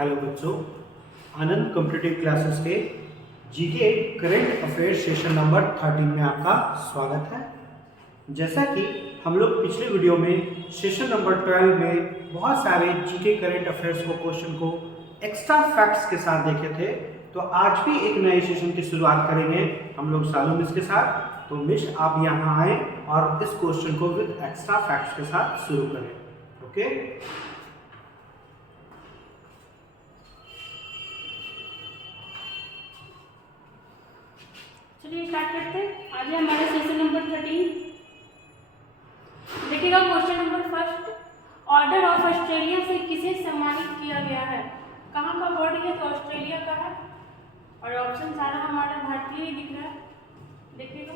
Hello बच्चों, आनंद competitive classes के GK current affairs session number 13 में आपका स्वागत है। जैसा कि हम लोग पिछले वीडियो में सेशन नंबर 12 में बहुत सारे जीके करंट अफेयर्स को क्वेश्चन को एक्स्ट्रा फैक्ट्स के साथ देखे थे, तो आज भी एक नए सेशन की शुरुआत करेंगे हम लोग सालू मिस के साथ। तो मिस आप यहाँ आए और इस क्वेश्चन को विद एक्स्ट्रा फैक्ट्स के साथ शुरू करें। ओके, चलिए स्टार्ट करते हैं। आज है हमारा सेशन नंबर 13। देखिएगा question number first, order of Australia से किसे सम्मानित किया गया है? कहाँ का वर्ड है? तो ऑस्ट्रेलिया का है और ऑप्शन सारा हमारा भारतीय ही दिख रहा है। देखिएगा,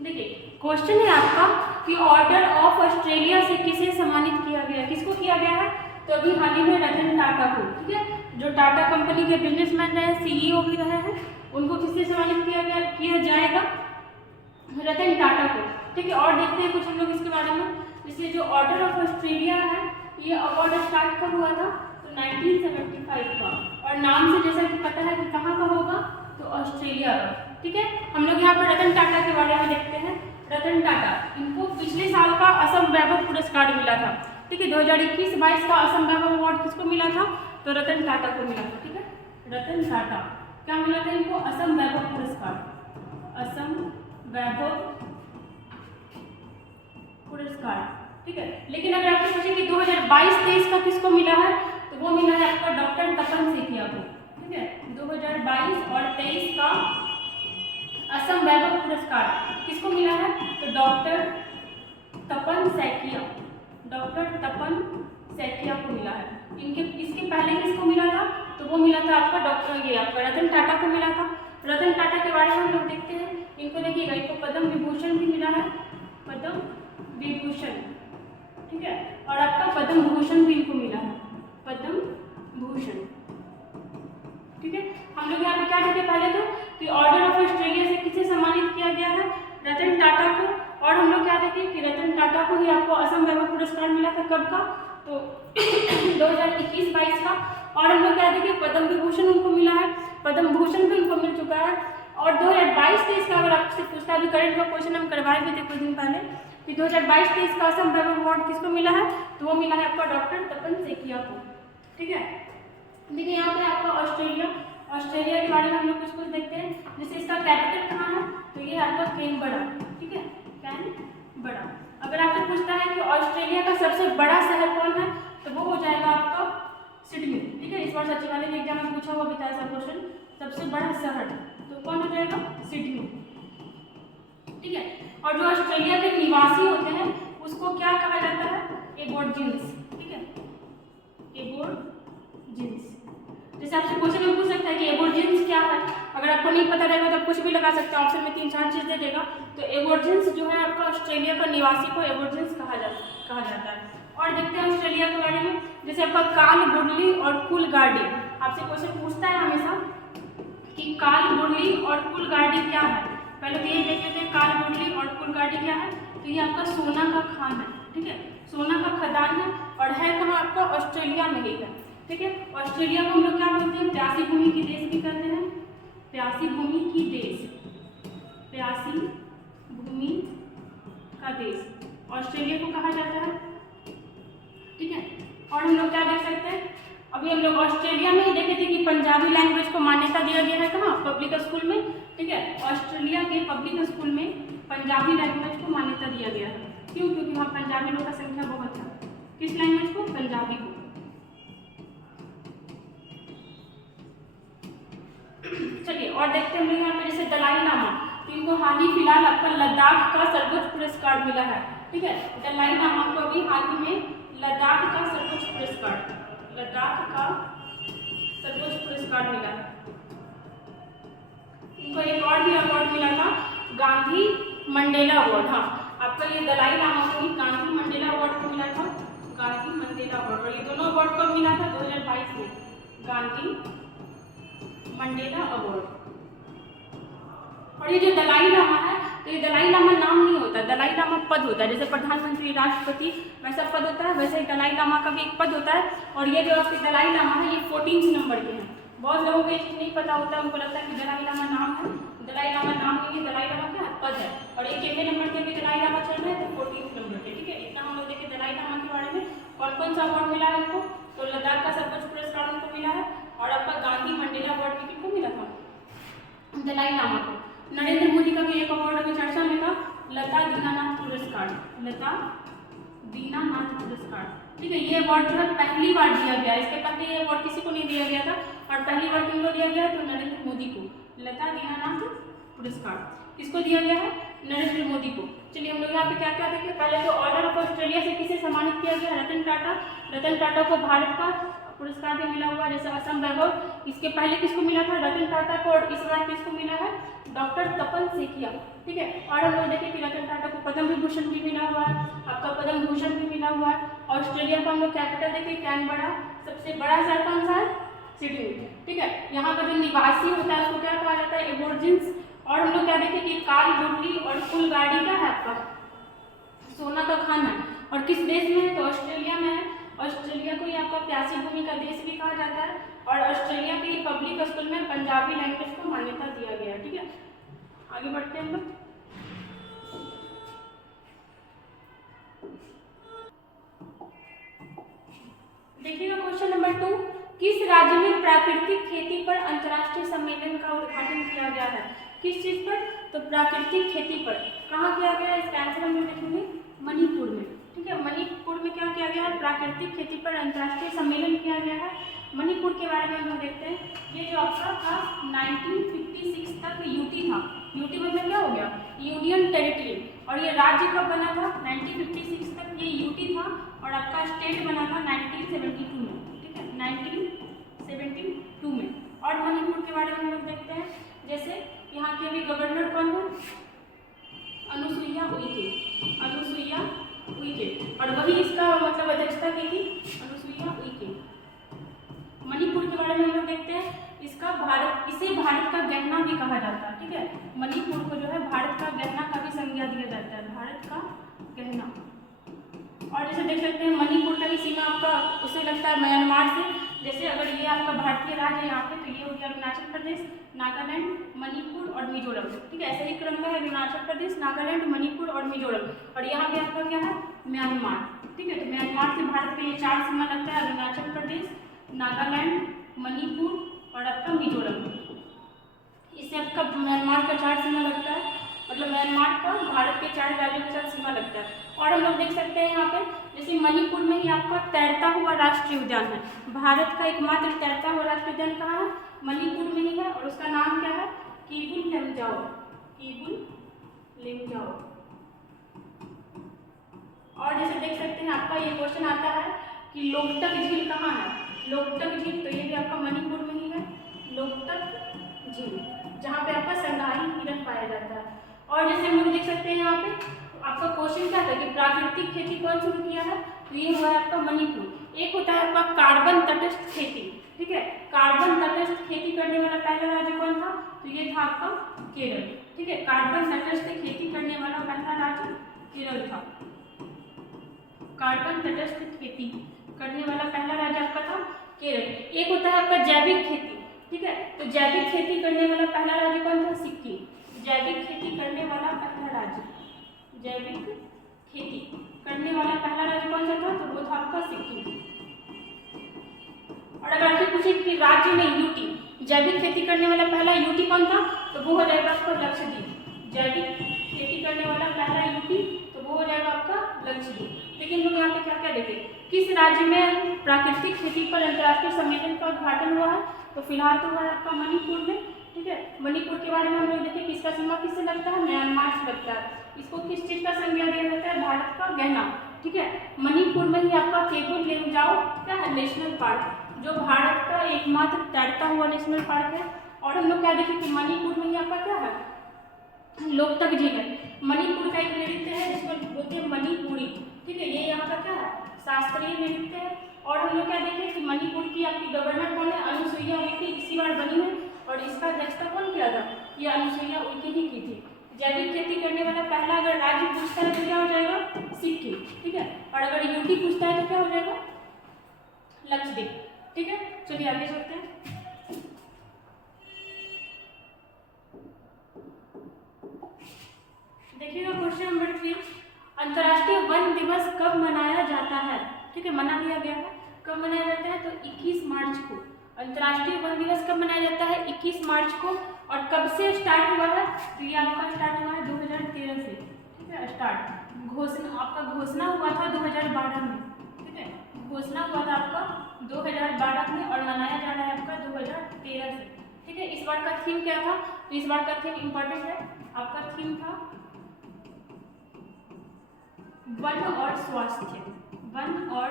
देखिए क्वेश्चन है आपका कि ऑर्डर ऑफ ऑस्ट्रेलिया से किसे सम्मानित किया गया? किसको किया गया है? तो अभी हाल ही में रतन टाटा को, ठीक है, जो टाटा कंपनी के बिजनेसमैन रहे, सीईओ भी रहे हैं, उनको किससे सम्मानित किया जाएगा? रतन टाटा को, ठीक है। और देखते हैं कुछ हम लोग इसके बारे में। जैसे जो ऑर्डर ऑफ ऑस्ट्रेलिया है, ये अवार्ड स्टार्ट कब हुआ था? तो 1975 का, और नाम से जैसा कि पता है कि कहाँ का होगा, तो ऑस्ट्रेलिया का, ठीक है। हम लोग यहाँ पर रतन टाटा के बारे में देखते हैं। रतन टाटा, इनको पिछले साल का असम वैभव पुरस्कार मिला था, ठीक है। 2021-22 का असम वैभव अवार्ड किसको मिला था? तो रतन टाटा को मिला था, ठीक है। रतन टाटा क्या मिला था इनको? असम वैभव पुरस्कार, असम वैभव पुरस्कार, ठीक है। लेकिन अगर आपसे पूछे कि 2022-23 का किसको मिला है, तो वो मिला है आपका डॉक्टर तपन सेकिया को, ठीक है। 2022 और 23 का असम वैभव पुरस्कार किसको मिला है? तो डॉक्टर तपन सेकिया, डॉक्टर तपन सेकिया को मिला है। इसके पहले किसको मिला था? तो वो मिला था आपका आपका रतन टाटा को मिला था। रतन टाटा के बारे में हम लोग देखते हैं। इनको देखिएगा, इनको पद्म विभूषण भी मिला है, पद्म विभूषण, ठीक है। और आपका पद्म भूषण भी इनको मिला है, पद्म भूषण, ठीक है। हम लोग यहाँ पे क्या देखे पहले तो कि ऑर्डर ऑफ ऑस्ट्रेलिया से किसे सम्मानित किया गया है? रतन टाटा को। और हम लोग क्या देखे कि रतन टाटा को ही आपको असम वैभव पुरस्कार मिला था, कब का? तो 2021-22 का। और हम लोग क्या देखे, पद्म विभूषण उनको मिला है, पद्म भूषण भी उनको मिल चुका है। और 2022-23 का अगर आपसे पूछता है, अभी करंट का क्वेश्चन हम करवाए भी थे कुछ दिन पहले कि 2022-23 का असम वैभव अवार्ड किसको मिला है? तो वो मिला है आपका डॉक्टर तपन सेकिया को, ठीक है। देखिए यहाँ पे आपका ऑस्ट्रेलिया के बारे में हम लोग कुछ देखते हैं। जैसे इसका कैपिटल कहाँ है? तो ये आपका कैनबरा, ठीक है, कैनबरा। अगर आपसे पूछता है कि ऑस्ट्रेलिया का सबसे बड़ा शहर कौन है, तो वो हो जाएगा आपका सिडनी, ठीक है। इस बार सचिवालय के एग्जाम में पूछा हुआ भी था ऐसा क्वेश्चन, सबसे बड़ा शहर, तो कौन हो जाएगा? सिडनी, ठीक है। और जो ऑस्ट्रेलिया के निवासी होते हैं उसको क्या कहा जाता है? एबोर्जिन्स, ठीक है, एबोर्जिन्स। जैसे आपसे क्वेश्चन में पूछ सकता है कि एबोर्जिन्स क्या है, अगर आपको नहीं पता रहेगा तो कुछ भी लगा सकते हैं, ऑप्शन में 3-4 चीज दे देगा। तो एबोर्जिन्स जो है आपका ऑस्ट्रेलिया का निवासी को एबोर्जिन्स कहा जाता है। और देखते हैं ऑस्ट्रेलिया के बारे में। जैसे आपका काल बुर्ली और कूलगार्डी, आपसे क्वेश्चन पूछता है हमेशा कि काल बुर्ली और कूलगार्डी क्या है। पहले तो ये देख लेते हैं काल बुर्ली और कूलगार्डी क्या है। तो ये आपका सोना का खान है, ठीक है, सोना का खदान है, और है कहाँ? आपका ऑस्ट्रेलिया में ही है, ठीक है। ऑस्ट्रेलिया को हम लोग क्या बोलते हैं? प्यासी भूमि की देश भी कहते हैं, प्यासी भूमि की देश, प्यासी भूमि का देश ऑस्ट्रेलिया को कहा जाता है, ठीक है। और हम लोग क्या देख सकते हैं, अभी हम लोग ऑस्ट्रेलिया में ही देखे थे कि पंजाबी लैंग्वेज को मान्यता दिया गया है, कहाँ? पब्लिक स्कूल में, ठीक है। ऑस्ट्रेलिया के पब्लिक स्कूल में पंजाबी लैंग्वेज को मान्यता दिया गया है। क्यों? क्योंकि वहाँ पंजाबी लोग का संख्या बहुत है। किस लैंग्वेज को? पंजाबी को। चलिए और देखते हैं यहाँ पे जैसे दलाई लामा, तो इनको हाल ही फिलहाल आपका लद्दाख का सर्वोच्च पुरस्कार मिला है, ठीक है। दलाई लामा को अभी हाल ही में लद्दाख का सर्वोच्च पुरस्कार मिला है। इनको एक और भी अवार्ड मिला था, गांधी मंडेला अवार्ड। हाँ, आपका ये दलाई लामा को ही गांधी मंडेला अवार्ड को मिला था, गांधी मंडेला अवार्ड। और ये दोनों अवार्ड कब मिला था? 2022 में, गांधी मंडेला अवार्ड। और ये जो दलाई लामा है, तो तो ये दलाई लामा नाम नहीं होता, दलाई लामा पद होता है। जैसे प्रधानमंत्री, राष्ट्रपति वैसा पद होता है, वैसे ही दलाई लामा का भी एक पद होता है। और ये जो आपके दलाई लामा है ये 14 नंबर के हैं। बहुत लोगों को ये चीज़ नहीं पता होता है, उनको लगता है कि दलाई लामा नाम है। दलाई लामा नाम नहीं है, दलाई लामा क्या है, पद है। और ये कितने नंबर के भी दलाई लामा चल रहे हैं, तो 14 नंबर के। ठीक है, इतना हम लोग देखें दलाई लामा के बारे में। कौन कौन सा अवार्ड मिला है उनको, तो लद्दाख का सर्वोच्च पुरस्कार उनको मिला है। और आपका गांधी मंडेला अवार्ड भी किनको मिला था, दलाई लामा को। नरेंद्र मोदी का भी एक अवार्ड अभी चर्चा में था, लता दीनानाथ पुरस्कार, लता दीनानाथ पुरस्कार। ठीक है, ये अवार्ड जो है पहली बार दिया गया, इसके पहले ये अवार्ड किसी को नहीं दिया गया था। और पहली बार किनको दिया गया है, तो नरेंद्र मोदी को, लता दीनानाथ पुरस्कार किसको दिया गया है, नरेंद्र मोदी को। चलिए हम लोग यहाँ पे क्या क्या देखें। पहले तो ऑर्डर ऑफ ऑस्ट्रेलिया से किसे सम्मानित किया गया, रतन टाटा। रतन टाटा को भारत का पुरस्कार भी मिला हुआ है, जैसे असम वैभव। इसके पहले किसको मिला था, रतन टाटा को। और इस बार किसको मिला है, डॉक्टर तपन सेठिया। ठीक है, और हम लोग देखें कि रतन टाटा को पद्म विभूषण भी मिला हुआ है, आपका पद्म भूषण भी मिला हुआ है। ऑस्ट्रेलिया का हम लोग कैपिटल देखें, कैनबरा। सबसे बड़ा शहर कौन सा है, सिडनी। ठीक है, यहाँ का जो निवासी होता है उसको क्या कहा जाता है, एबोर्जिन्स। और हम लोग क्या देखें कि काल रोटी और फुल गाड़ी क्या है आपका, सोना का खाना। और किस देश में है, तो ऑस्ट्रेलिया में है। ऑस्ट्रेलिया को ही आपका प्यासी भूमि का देश भी कहा जाता है। और ऑस्ट्रेलिया के पब्लिक स्कूल में पंजाबी लैंग्वेज को मान्यता दिया गया है। ठीक है, आगे बढ़ते हैं हम लोग। देखिएगा क्वेश्चन नंबर 2, किस राज्य में प्राकृतिक खेती पर अंतर्राष्ट्रीय सम्मेलन का उद्घाटन किया गया है, किस चीज पर, तो प्राकृतिक खेती पर। कहाँ किया गया है, इसका आंसर हम लोग देखेंगे मणिपुर में। ठीक है, मणिपुर में क्या किया गया है, प्राकृतिक खेती पर अंतर्राष्ट्रीय सम्मेलन किया गया है। मणिपुर के बारे में हम लोग देखते हैं। ये जो आपका था 1956 तक यूटी था। यूटी मतलब क्या हो गया, यूनियन टेरिटरी। और ये राज्य कब बना था, 1956 तक ये यूटी था। और आपका स्टेट बना था 1972 में। ठीक है, 1972 में। और मणिपुर के बारे में हम लोग देखते हैं। जैसे यहाँ के अभी गवर्नर कौन है, अनुसुईया उइके, अनुसुईया उइके। और वही इसका मतलब अध्यक्षता की थी, अनुसुईया उइके। मणिपुर के बारे में हम लोग देखते हैं। इसका इसे भारत का गहना भी कहा जाता है। ठीक है, मणिपुर को जो है भारत का गहना का भी संज्ञा दिया जाता है, भारत का गहना। और जैसे देख सकते हैं मणिपुर का ही सीमा आपका उसे लगता है म्यांमार से। जैसे अगर ये आपका भारतीय राज्य है यहाँ पे, तो ये हो गया अरुणाचल प्रदेश, नागालैंड, मणिपुर और मिजोरम। ठीक है, ऐसे ही क्रम में है, अरुणाचल प्रदेश, नागालैंड, मणिपुर और मिजोरम। और यहाँ पे आपका क्या है, म्यांमार। ठीक है, तो म्यांमार से भारत के ये 4 सीमा लगता है, अरुणाचल प्रदेश, नागालैंड, मणिपुर और आपका मिजोरम। इससे आपका म्यांमार का 4 सीमा लगता है, मतलब म्यांमार का भारत के 4 राज्यों के साथ सीमा लगता है। और हम लोग देख सकते हैं यहाँ पे, जैसे मणिपुर में ही आपका तैरता हुआ राष्ट्रीय उद्यान है। भारत का एकमात्र तैरता हुआ राष्ट्रीय उद्यान कहाँ है, मणिपुर में ही है। और उसका नाम क्या है, कीबुल लेमजाओ, कीबुल लेमजाओ। और जैसे देख सकते हैं आपका ये क्वेश्चन आता है कि लोकटक झील कहाँ है, लोकटक झील, तो ये भी आपका मणिपुर में ही है, लोकटक झील, जहाँ पे आपका संगाई हिरन पाया जाता है। और जैसे हम लोग देख सकते हैं यहाँ पे आपका क्वेश्चन क्या था कि प्राकृतिक खेती कौन शुरू किया है, तो ये हुआ है आपका मणिपुर। एक होता है आपका कार्बन तटस्थ खेती। ठीक है, कार्बन तटस्थ खेती करने वाला पहला राज्य कौन था, तो ये था आपका केरल। ठीक है, कार्बन तटस्थ खेती करने वाला पहला राज्य केरल था। कार्बन तटस्थ खेती करने वाला पहला राज्य आपका था केरल। एक होता है आपका जैविक खेती। ठीक है, तो जैविक खेती करने वाला पहला राज्य कौन था, सिक्किम। जैविक खेती करने वाला पहला राज्य, जैविक खेती करने वाला पहला राज्य कौन सा था, तो वो था आपका सिक्किम। और अगर आपसे पूछे कि राज्य में यूटी, जैविक खेती करने वाला पहला यूटी कौन था, तो वो हो जाएगा आपका लक्षद्वीप। जैविक खेती करने वाला पहला यूटी, तो वो हो जाएगा आपका लक्षद्वीप। लेकिन लोग यहाँ पे क्या क्या देखें, किस राज्य में प्राकृतिक खेती पर अंतर्राष्ट्रीय सम्मेलन का उद्घाटन हुआ है, तो फिलहाल तो हुआ है आपका मणिपुर में। ठीक है, मणिपुर के बारे में हम लोग देखें कि इसका सीमा किससे लगता है, म्यांमार से लगता है। इसको किस चीज़ का संज्ञा दिया जाता है, भारत का गहना। ठीक है, मणिपुर में ही आपका केबुल लेमजाओ क्या है, नेशनल पार्क, जो भारत का एकमात्र तैरता हुआ नेशनल पार्क है। और हम लोग क्या देखें कि मणिपुर में ही आपका क्या है, लोकटक झील है। मणिपुर का एक नृत्य है जिसको बोलते हैं मणिपुरी। ठीक है, ये यहाँ का क्या है, शास्त्रीय नृत्य है। और हम लोग क्या देखें कि मणिपुर की आपकी गवर्नर कौन है, अनुसुईया उइके इसी बार बनी है। और इसका अध्यक्षता कौन किया था, ये अनुसुईया उइके ही की थी। जैविक खेती करने वाला पहला अगर राज्य पूछता है तो क्या हो जाएगा, सिक्किम, ठीक है। और अगर यूटी पूछता है तो क्या हो जाएगा, लक्षद्वीप, ठीक है। चलिए आगे चलते हैं। देखिएगा क्वेश्चन नंबर 3, अंतर्राष्ट्रीय वन दिवस कब मनाया जाता है, ठीक है, मना दिया गया है। कब मनाया जाता है, तो 21 मार्च को। अंतर्राष्ट्रीय वन दिवस कब मनाया जाता है, 21 मार्च को। और कब से स्टार्ट हुआ है, तो ये आपका स्टार्ट हुआ है 2013 से, ठीक है। स्टार्ट घोषणा आपका घोषणा हुआ था 2012 में, ठीक है। घोषणा हुआ था आपका 2012 में और मनाया जा रहा है आपका 2013 से, ठीक है। इस बार का थीम क्या था, तो इस बार का थीम इंपॉर्टेंट है, आपका थीम था वन और स्वास्थ्य। वन और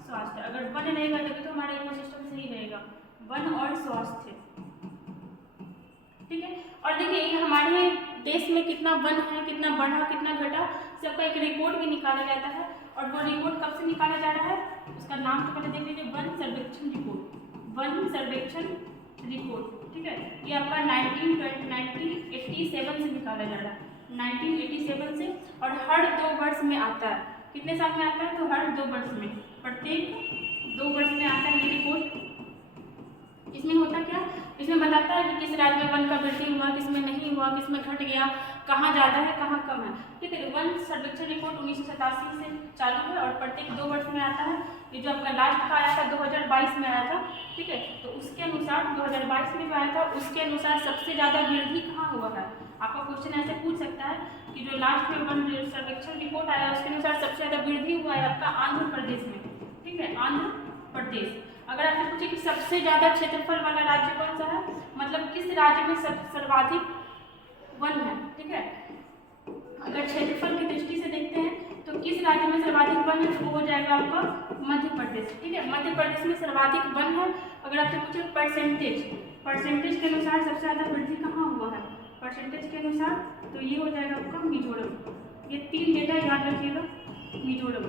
स्वास्थ्य, अगर वन रहेगा तभी तो हमारा इकोसिस्टम सही रहेगा। वन और स्वास्थ्य, ठीक है। और देखिए ये हमारे देश में कितना वन है, कितना बढ़ा, कितना घटा, सबका एक रिपोर्ट भी निकाला जाता है। और वो रिपोर्ट कब से निकाला जा रहा है, उसका नाम तो पहले देख लीजिए, वन सर्वेक्षण रिपोर्ट। वन सर्वेक्षण रिपोर्ट, ठीक है। ये आपका 1987 से निकाला जा रहा है, 1987 से। और हर 2 वर्ष में आता है। कितने साल में आता है, तो हर 2 वर्ष में, प्रत्येक 2 वर्ष में आता है ये रिपोर्ट। इसमें होता क्या, इसमें बताता है कि किस राज्य में वन का वृद्धि हुआ, किसमें नहीं हुआ, किसमें घट गया, कहाँ ज़्यादा है, कहाँ कम है, ठीक है। वन सर्वेक्षण रिपोर्ट 1987 से चालू है और प्रत्येक 2 वर्ष में आता है। ये जो आपका लास्ट का आया था 2022 में आया था, ठीक है। तो उसके अनुसार 2022 में जो आया था उसके अनुसार सबसे ज़्यादा वृद्धि कहाँ हुआ है। आपका क्वेश्चन ऐसे पूछ सकता है कि जो लास्ट में वन सर्वेक्षण रिपोर्ट आया उसके अनुसार सबसे ज़्यादा वृद्धि हुआ है आपका आंध्र प्रदेश में, ठीक है, आंध्र प्रदेश। अगर आपसे पूछे कि सबसे ज़्यादा क्षेत्रफल वाला राज्य कौन सा है, मतलब किस राज्य में सर्वाधिक वन है, ठीक है। अगर क्षेत्रफल की दृष्टि से देखते हैं तो किस राज्य में सर्वाधिक वन है, तो वो हो जाएगा आपका मध्य प्रदेश, ठीक है। मध्य प्रदेश में सर्वाधिक वन है। अगर आपसे पूछे परसेंटेज के अनुसार सबसे ज़्यादा वृद्धि कहाँ हुआ है, परसेंटेज के अनुसार, तो ये हो जाएगा आपका मिजोरम। ये 3 डेटा याद रखिएगा, मिजोरम।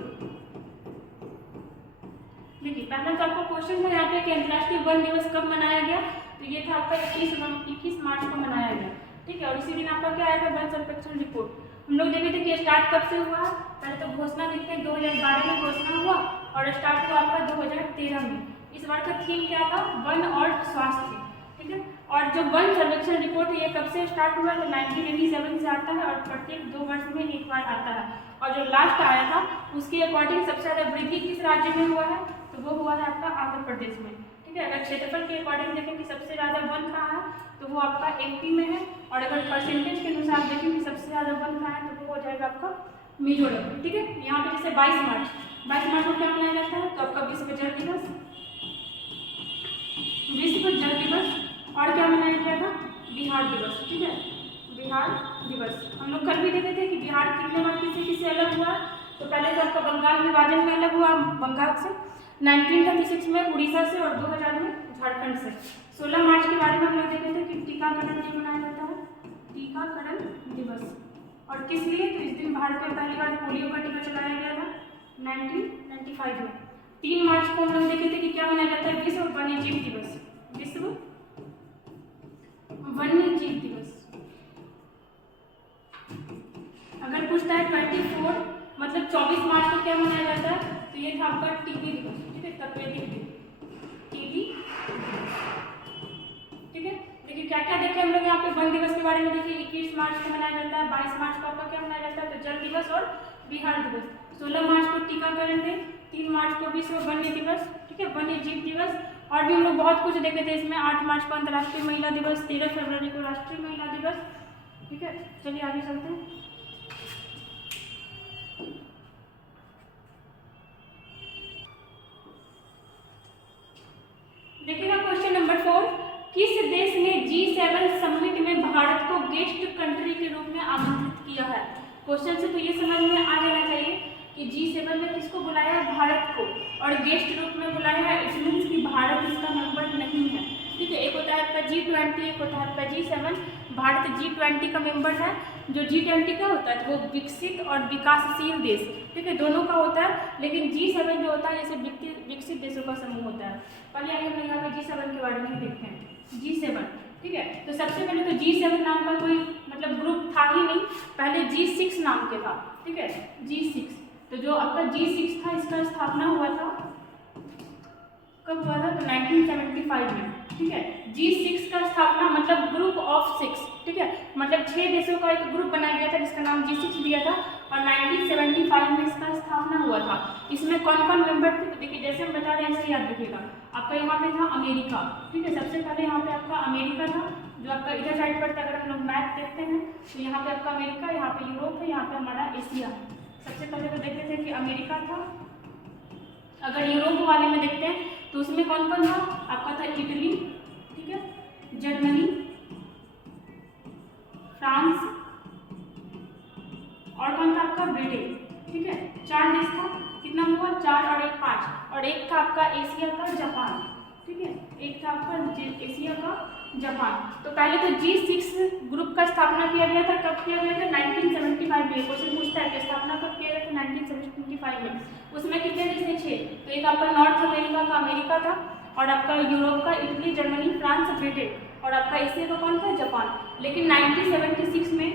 देखिए पहला तो आपका क्वेश्चन था यहाँ पे कि अंतर्राष्ट्रीय वन दिवस कब मनाया गया, तो ये था आपका 21 मार्च को मनाया गया, ठीक है। और इसी दिन आपका क्या आया था, वन सर्वेक्षण रिपोर्ट। हम लोग देखे थे कि स्टार्ट कब से हुआ, पहले तो घोषणा देखते हैं 2012 में घोषणा हुआ और स्टार्ट हुआ आपका 2013 में। इस बार का थीम क्या था, वन और स्वास्थ्य, ठीक है। और जो वन सर्वेक्षण रिपोर्ट ये कब से स्टार्ट हुआ, तो 1987 से आता है और प्रत्येक 2 वर्ष में एक बार आता है। और जो लास्ट आया था उसके अकॉर्डिंग सबसे ज़्यादा वृद्धि किस राज्य में हुआ है, तो वो हुआ है आपका आंध्र प्रदेश में, ठीक है। अगर क्षेत्रफल के अकॉर्डिंग देखें कि सबसे ज़्यादा वन कहाँ है, तो वो आपका एमपी में है। और अगर परसेंटेज के अनुसार देखें कि सबसे ज़्यादा वन कहाँ है, तो वो हो जाएगा आपका मिजोरम, ठीक है। यहाँ पे जैसे 22 मार्च को क्या मनाया जाता है, तो आपका विश्व जल दिवस, विश्व जल दिवस। और क्या मनाया गया था, बिहार दिवस, ठीक है, बिहार दिवस। हम लोग कल भी देखे थे कि बिहार कितने बार किससे अलग हुआ, तो पहले तो आपका बंगाल विभाजन में अलग हुआ, बंगाल से 1936 में उड़ीसा से और 2000 में झारखंड से। 16 मार्च के बारे में हम लोग देखे थे कि टीकाकरण दिन मनाया जाता है, टीकाकरण दिवस। और किस लिए, तो इस दिन भारत में पहली बार पोलियो का टीका चलाया गया था 1995 में। 3 मार्च को हम लोग देखे थे कि क्या मनाया जाता है, विश्व वन्यजीव दिवस, विश्व वन्यजीव दिवस। अगर पूछता है 24 मतलब 24 मार्च को क्या मनाया जाता है, तो ये था आपका टीबी दिवस, ठीक है, तपेदिक टीबी, ठीक है। देखिए क्या क्या देखे हम लोग यहाँ पे वन दिवस के बारे में देखिए, 21 मार्च को मनाया जाता है, 22 मार्च को आपका क्या मनाया जाता है, तो जल दिवस और बिहार दिवस। 16 मार्च को टीकाकरण दिन, 3 मार्च को विश्व वन्य दिवस, ठीक है, वन्य जीव दिवस। और भी हम लोग बहुत कुछ देखे थे इसमें, 8 मार्च को अंतर्राष्ट्रीय महिला दिवस, 13 फरवरी को राष्ट्रीय महिला दिवस, ठीक है। चलिए आगे चलते हैं। देखिएगा क्वेश्चन नंबर 4, किस देश ने G7 समिट में भारत को गेस्ट कंट्री के रूप में आमंत्रित किया है। क्वेश्चन से तो ये समझ में आ जाना चाहिए कि G7 में किसको बुलाया है, भारत को, और गेस्ट रूप में बुलाया है। इट मीन्स कि भारत इसका मेंबर नहीं है, ठीक है। एक होता है आपका G20, एक होता है आपका G7। भारत G20 का मेंबर है। जो G20 का होता है तो वो विकसित और विकासशील देश, ठीक है, दोनों का होता है। लेकिन G7 जो होता है जैसे विकसित देशों का समूह होता है। पहले आगे हम लोग यहाँ पे G7 के बारे में देखते हैं। G7, ठीक है। तो सबसे पहले तो G7 नाम का कोई मतलब मतलब ग्रुप था ही नहीं, पहले G6 नाम के था, ठीक है, G6। तो जो आपका G6 था इसका स्थापना हुआ था, कब हुआ था? तो 1975 में, ठीक है। G6 का स्थापना मतलब ग्रुप ऑफ 6, ठीक है, मतलब 6 देशों का एक ग्रुप बनाया गया था जिसका नाम G6 दिया था और 1975 में इसका स्थापना हुआ था। इसमें कौन कौन मेंबर थे? तो देखिए जैसे हम बता रहे हैं ऐसे याद रखिएगा। आपका यहाँ पे था अमेरिका, ठीक है, सबसे पहले यहाँ पे आपका अमेरिका था, जो आपका इधर साइड पर था। अगर हम लोग मैप देखते हैं तो यहाँ पे आपका अमेरिका, यहाँ पे यूरोप है, यहाँ पे हमारा एशिया। सबसे पहले तो देखते थे कि अमेरिका था। अगर यूरोप वाले में देखते हैं तो उसमें कौन कौन था? आपका था इटली, ठीक है, जर्मनी, फ्रांस और कौन था आपका? ब्रिटेन, ठीक है। 4 देश था। कितना हुआ? 4 और 1 5, और एक था आपका एशिया का जापान, ठीक है, एक था आपका एशिया का जापान। तो पहले तो G6 ग्रुप का स्थापना किया गया था। कब किया गया था? 1975 में। क्वेश्चन पूछता है कि स्थापना कब किया गया था? 1975 में। उसमें कितने देश थे? 6। तो एक आपका नॉर्थ अमेरिका का अमेरिका था, और आपका यूरोप का इटली, जर्मनी, फ्रांस, ब्रिटेन, और आपका एशिया का कौन था? जापान। लेकिन 1976 में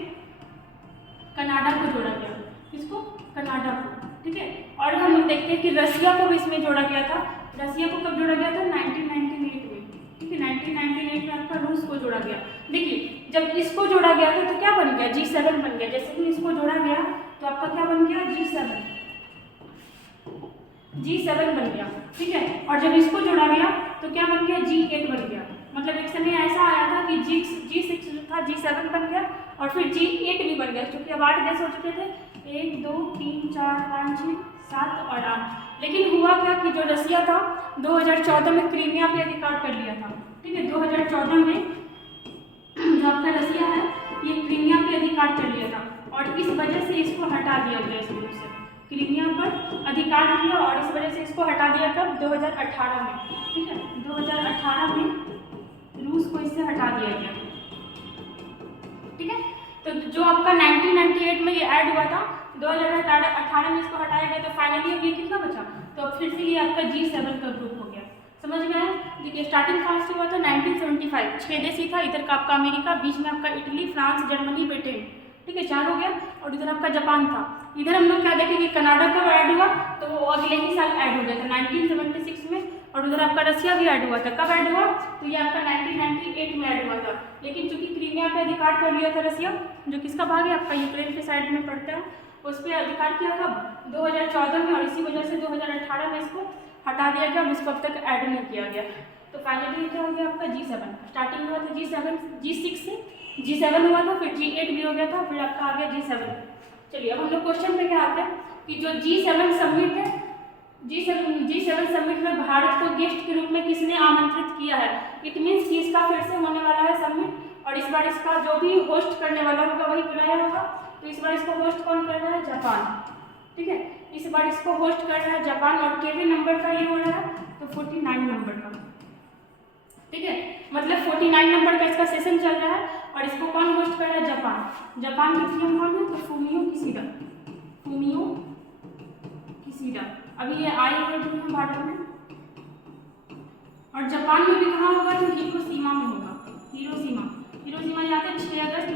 कनाडा को जोड़ा गया। किसको? कनाडा को, ठीक है। और हम लोग देखते हैं कि रसिया को भी इसमें जोड़ा गया था। रसिया को कब जोड़ा गया था? 1998 में, ठीक है, 1998 में आपका रूस को जोड़ा गया। देखिए जब इसको जोड़ा गया था तो क्या बन गया? G7 बन गया। जैसे ही इसको जोड़ा गया तो आपका क्या बन गया? G7 बन गया, ठीक है। और जब इसको जोड़ा गया तो क्या बन गया? G8 बन गया। मतलब एक समय ऐसा आया था कि G6 जो था G7 बन गया और फिर G8 भी बन गया, क्योंकि अब 8 देश हो चुके थे। 1 2 3 4 5 6 7 और 8। लेकिन हुआ क्या कि जो रसिया था 2014 में क्रीमिया पे अधिकार कर लिया था, ठीक है। 2014 में जो आपका रसिया है ये क्रीमिया पे अधिकार कर लिया था, और इस वजह से इसको हटा दिया गया इस रूप से। क्रीमिया पर अधिकार किया और इस वजह से इसको हटा दिया। कब? 2018 में, ठीक है, 2018 में रूस को इससे हटा दिया गया, ठीक है। तो जो आपका 1998 में ये ऐड हुआ था, 2018 में इसको हटाया गया, तो फाइनली अब ये कितना बचा? तो अब फिर से ये आपका G7 का ग्रुप हो गया। समझ में आया? देखिए स्टार्टिंग कहाँ से हुआ था? 1975। 6 देश ही था। इधर का आपका अमेरिका, बीच में आपका इटली, फ्रांस, जर्मनी, ब्रिटेन, ठीक है, 4 हो गया। और इधर आपका जापान था। इधर हम लोग क्या देखेंगे? कनाडा कब ऐड हुआ? तो वो अगले ही साल ऐड हो गया था 1976 में। और उधर आपका रसिया भी ऐड हुआ था। कब ऐड हुआ? तो ये आपका 1998 में ऐड हुआ था। लेकिन चूंकि क्रीमिया पे अधिकार कर लिया था रसिया, जो किसका भाग है? आपका यूक्रेन के साइड में पड़ता है, उस पर अधिकार किया कब? 2014 में, और इसी वजह से 2018 में इसको हटा दिया गया और इसको अब तक ऐड नहीं किया गया। तो फाइनली क्या हो गया आपका? G7। स्टार्टिंग हुआ था G6 से, G7 हुआ था, फिर G8 भी हो गया था, फिर आपका आ गया G7। चलिए अब हम लोग क्वेश्चन पे क्या आते हैं कि जो G7 समिट है, G7 समिट में भारत को गेस्ट के रूप में किसने आमंत्रित किया है? इट मीन्स कि इसका फिर से होने वाला है समिट, और इस बार इसका जो भी होस्ट करने वाला होगा वही बुलाया होगा। तो इस बार इसको होस्ट कौन कर रहा है? जापान, ठीक है, इस बार इसको होस्ट कर रहा है जापान। और केवे नंबर का ये हो रहा है? तो 49 नंबर का, ठीक है, मतलब 49 नंबर का इसका सेशन चल रहा है, और इसको कौन होस्ट कर रहा है? जापान। जापान के पीएम कौन है? तो फूमियो किशिडा। अभी ये आए हुए हैं भारत में। और जापान में भी कहाँ होगा? तो हिरोशिमा में होगा। हिरोशिमा याद है? 6 अगस्त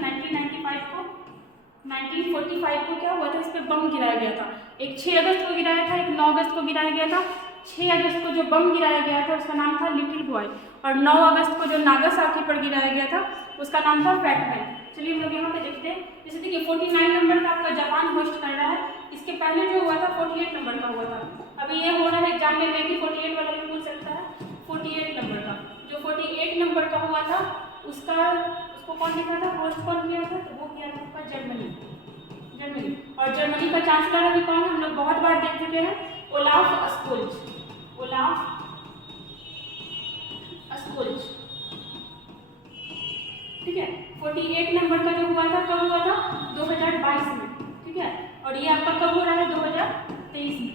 1945 को क्या हुआ था? इस पर बम गिराया गया था। एक 6 अगस्त को गिराया था, एक 9 अगस्त को गिराया गया था। 6 अगस्त को जो बम गिराया गया था उसका नाम था लिटिल बॉय, और 9 अगस्त को जो नागासाकी पर गिराया गया था उसका नाम था फैट मैन। चलिए हम लोग यहाँ पे देखते हैं। जैसे देखिए 49 नंबर का आपका जापान होस्ट कर रहा है। इसके पहले जो हुआ था 48 नंबर का हुआ था। अभी ये हो रहा है एग्जाम में, मैं भी 48 वाला भी पूछ सकता है। 48 नंबर का, जो 48 नंबर का हुआ था उसको कौन लिखा था? होस्ट कौन किया था? तो वो किया था आपका जर्मनी। और जर्मनी का चांसलर अभी कौन है? हम लोग बहुत बार देख चुके हैं, ओलाफ स्कोल्ज। ठीक है। 48 नंबर का जो हुआ था कब हुआ था? 2022 में, ठीक है। और ये आपका कब हो रहा है? 2023 में,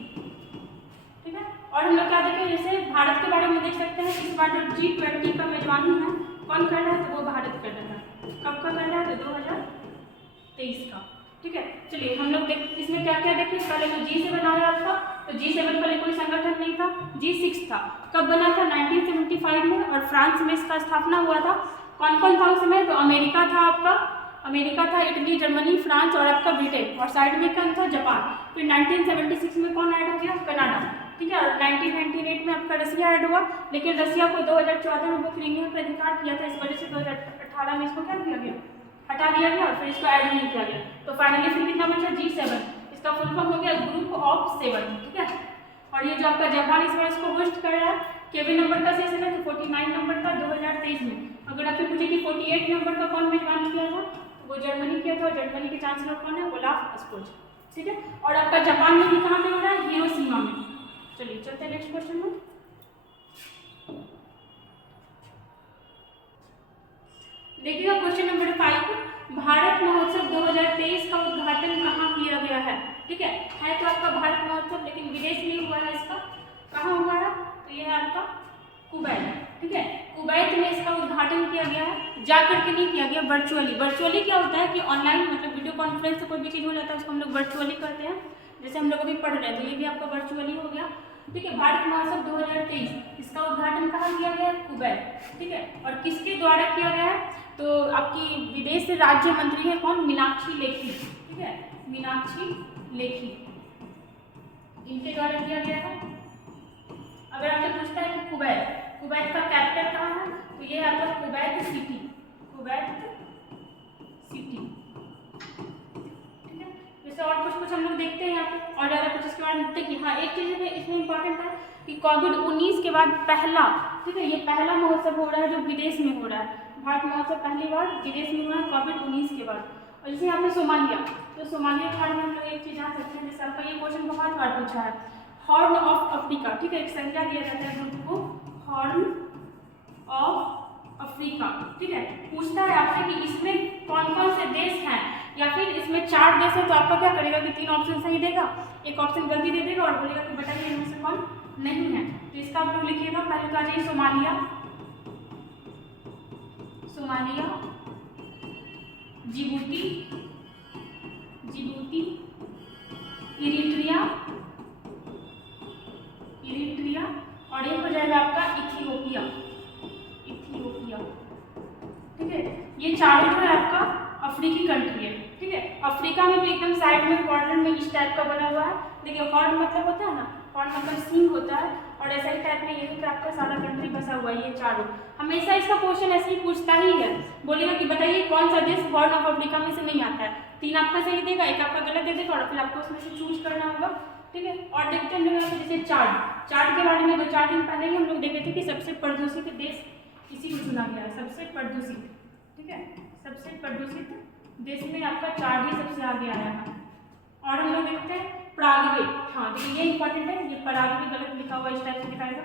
ठीक है। और हम लोग क्या देखें, जैसे भारत के बारे में देख सकते हैं। इस बार जो G20 का मेजबानी है कौन कर रहा है? तो वो भारत कर रहा है। कब का कर रहा है? तो 2023 का, ठीक है। चलिए हम लोग इसमें क्या क्या देखें। पहले तो G7 आया आपका, तो G7 पहले कोई संगठन नहीं था, G6 था। कब बना था? 1975 में, और फ्रांस में इसका स्थापना हुआ था। कौन कौन था उस समय? तो अमेरिका था आपका, अमेरिका था, इटली, जर्मनी, फ्रांस और आपका ब्रिटेन, और साइड में कौन था, जापान। फिर 1976 में कौन ऐड हो गया, कनाडा, ठीक है। और 1998 में आपका रसिया ऐड हुआ, लेकिन रसिया को 2014 में वो क्रीमिया पर अधिकार किया था, इस वजह से 2018 में इसको क्या किया गया, हटा दिया गया, और फिर इसको ऐड नहीं किया गया। तो फाइनली फिर कितना बचा, G7, इसका फुल फॉर्म हो गया ग्रुप ऑफ 7, ठीक है। और ये जो आपका जापान इस बार इसको होस्ट कर रहा है, केविन नंबर का सेशन है, तो 49 नंबर का 2023 में। अगर आपसे पूछे कि 48 नंबर का कौन मेजबान किया था, तो वो जर्मनी किया था, और जर्मनी के चांसलर कौन है, ओलाफ स्कोल्ज, ठीक है। और आपका जापान में भी कहाँ पे हो रहा है, हिरोशिमा में। चलिए चलते हैं नेक्स्ट क्वेश्चन में। देखिएगा क्वेश्चन नंबर 5, भारत महोत्सव 2023 का उद्घाटन कहाँ किया गया है, ठीक है तो आपका भारत महोत्सव, लेकिन विदेश में हुआ है, इसका कहाँ हुआ है, तो ये है आपका कुवैत, ठीक है। कुवैत में इसका उद्घाटन किया गया है, जाकर के नहीं किया गया, वर्चुअली। वर्चुअली क्या होता है कि ऑनलाइन, मतलब वीडियो कॉन्फ्रेंस से कोई भी चीज़ हो जाता है उसको हम लोग वर्चुअली करते हैं, जैसे हम लोग अभी पढ़ रहे हैं, तो ये भी आपका वर्चुअली हो गया, ठीक है। भारत महोत्सव 2023 इसका उद्घाटन कहाँ किया गया है, कुवैत, ठीक है। और किसके द्वारा किया गया है, तो आपकी विदेश राज्य मंत्री है कौन, मीनाक्षी लेखी, ठीक है, मीनाक्षी लेखी, इनके द्वारा किया गया है। अगर आपसे पूछता है कि कुवैत का कैपिटल कहाँ है, तो ये है आपका कुवैत सिटी, ठीक है। जैसे और कुछ हम लोग देखते हैं यहाँ पे, और ज़्यादा कुछ इसके बारे में देखते हैं कि हाँ एक चीज़ है इसमें इंपॉर्टेंट है कि कोविड-19 के बाद पहला, ठीक है, ये पहला महोत्सव हो रहा है जो विदेश में हो रहा है। भारत महोत्सव पहली बार विदेश में हुआ है कोविड-19 के बाद। और जैसे यहाँ पे सोमालिया, तो सोमालिया के बारे में हम लोग एक चीज़ जान सकते हैं, जैसे आपका ये क्वेश्चन बहुत बार पूछा है, हॉर्न ऑफ अफ्रीका, ठीक है, एक संज्ञा दिया जाता है ग्रुप को, हॉर्न ऑफ अफ्रीका, ठीक है। पूछता है आपसे कि इसमें कौन कौन से देश हैं, या फिर इसमें 4 देश है, तो आपका क्या करेगा कि 3 ऑप्शन सही देगा, एक ऑप्शन गलती दे देगा, और बोलेगा कि बताइए इनमें से कौन नहीं है। तो इसका आप लोग लिखिएगा, पहले तो आ जाइए सोमालिया, जिबूती, इरिट्रिया, और एक हो जाएगा आपका इथियोपिया, ठीक है। ये चारों जो है आपका अफ्रीकी कंट्री है, ठीक है। अफ्रीका में भी एकदम साइड में कॉर्नर में इस टाइप का बना हुआ है, देखिए हॉर्न मतलब होता है ना, हॉर्न मतलब सींग होता है, और ऐसा ही टाइप में यही का आपका सारा कंट्री बसा हुआ है, ये चारों। हमेशा इसका क्वेश्चन ऐसे ही पूछता ही है, बोलेगा कि बताइए कौन सा देश हॉर्न ऑफ अफ्रीका में से नहीं आता है, 3 आपका सही देगा, एक आपका गलत दे देगा, और फिर आपको उसमें से चूज करना होगा, ठीक है। और देखते हैं लोग जैसे चार्ट के बारे में 2-4 दिन पहले ही हम लोग देखे थे कि सबसे प्रदूषित देश इसी को चुना गया है, सबसे प्रदूषित, ठीक है, सबसे प्रदूषित देश में आपका चार्ट ही सबसे आगे आया है। और हम लोग देखते हैं पराग्वे, हाँ देखिए ये इंपॉर्टेंट है, ये पराग्वे गलत लिखा हुआ इस टाइप से दिखाएगा,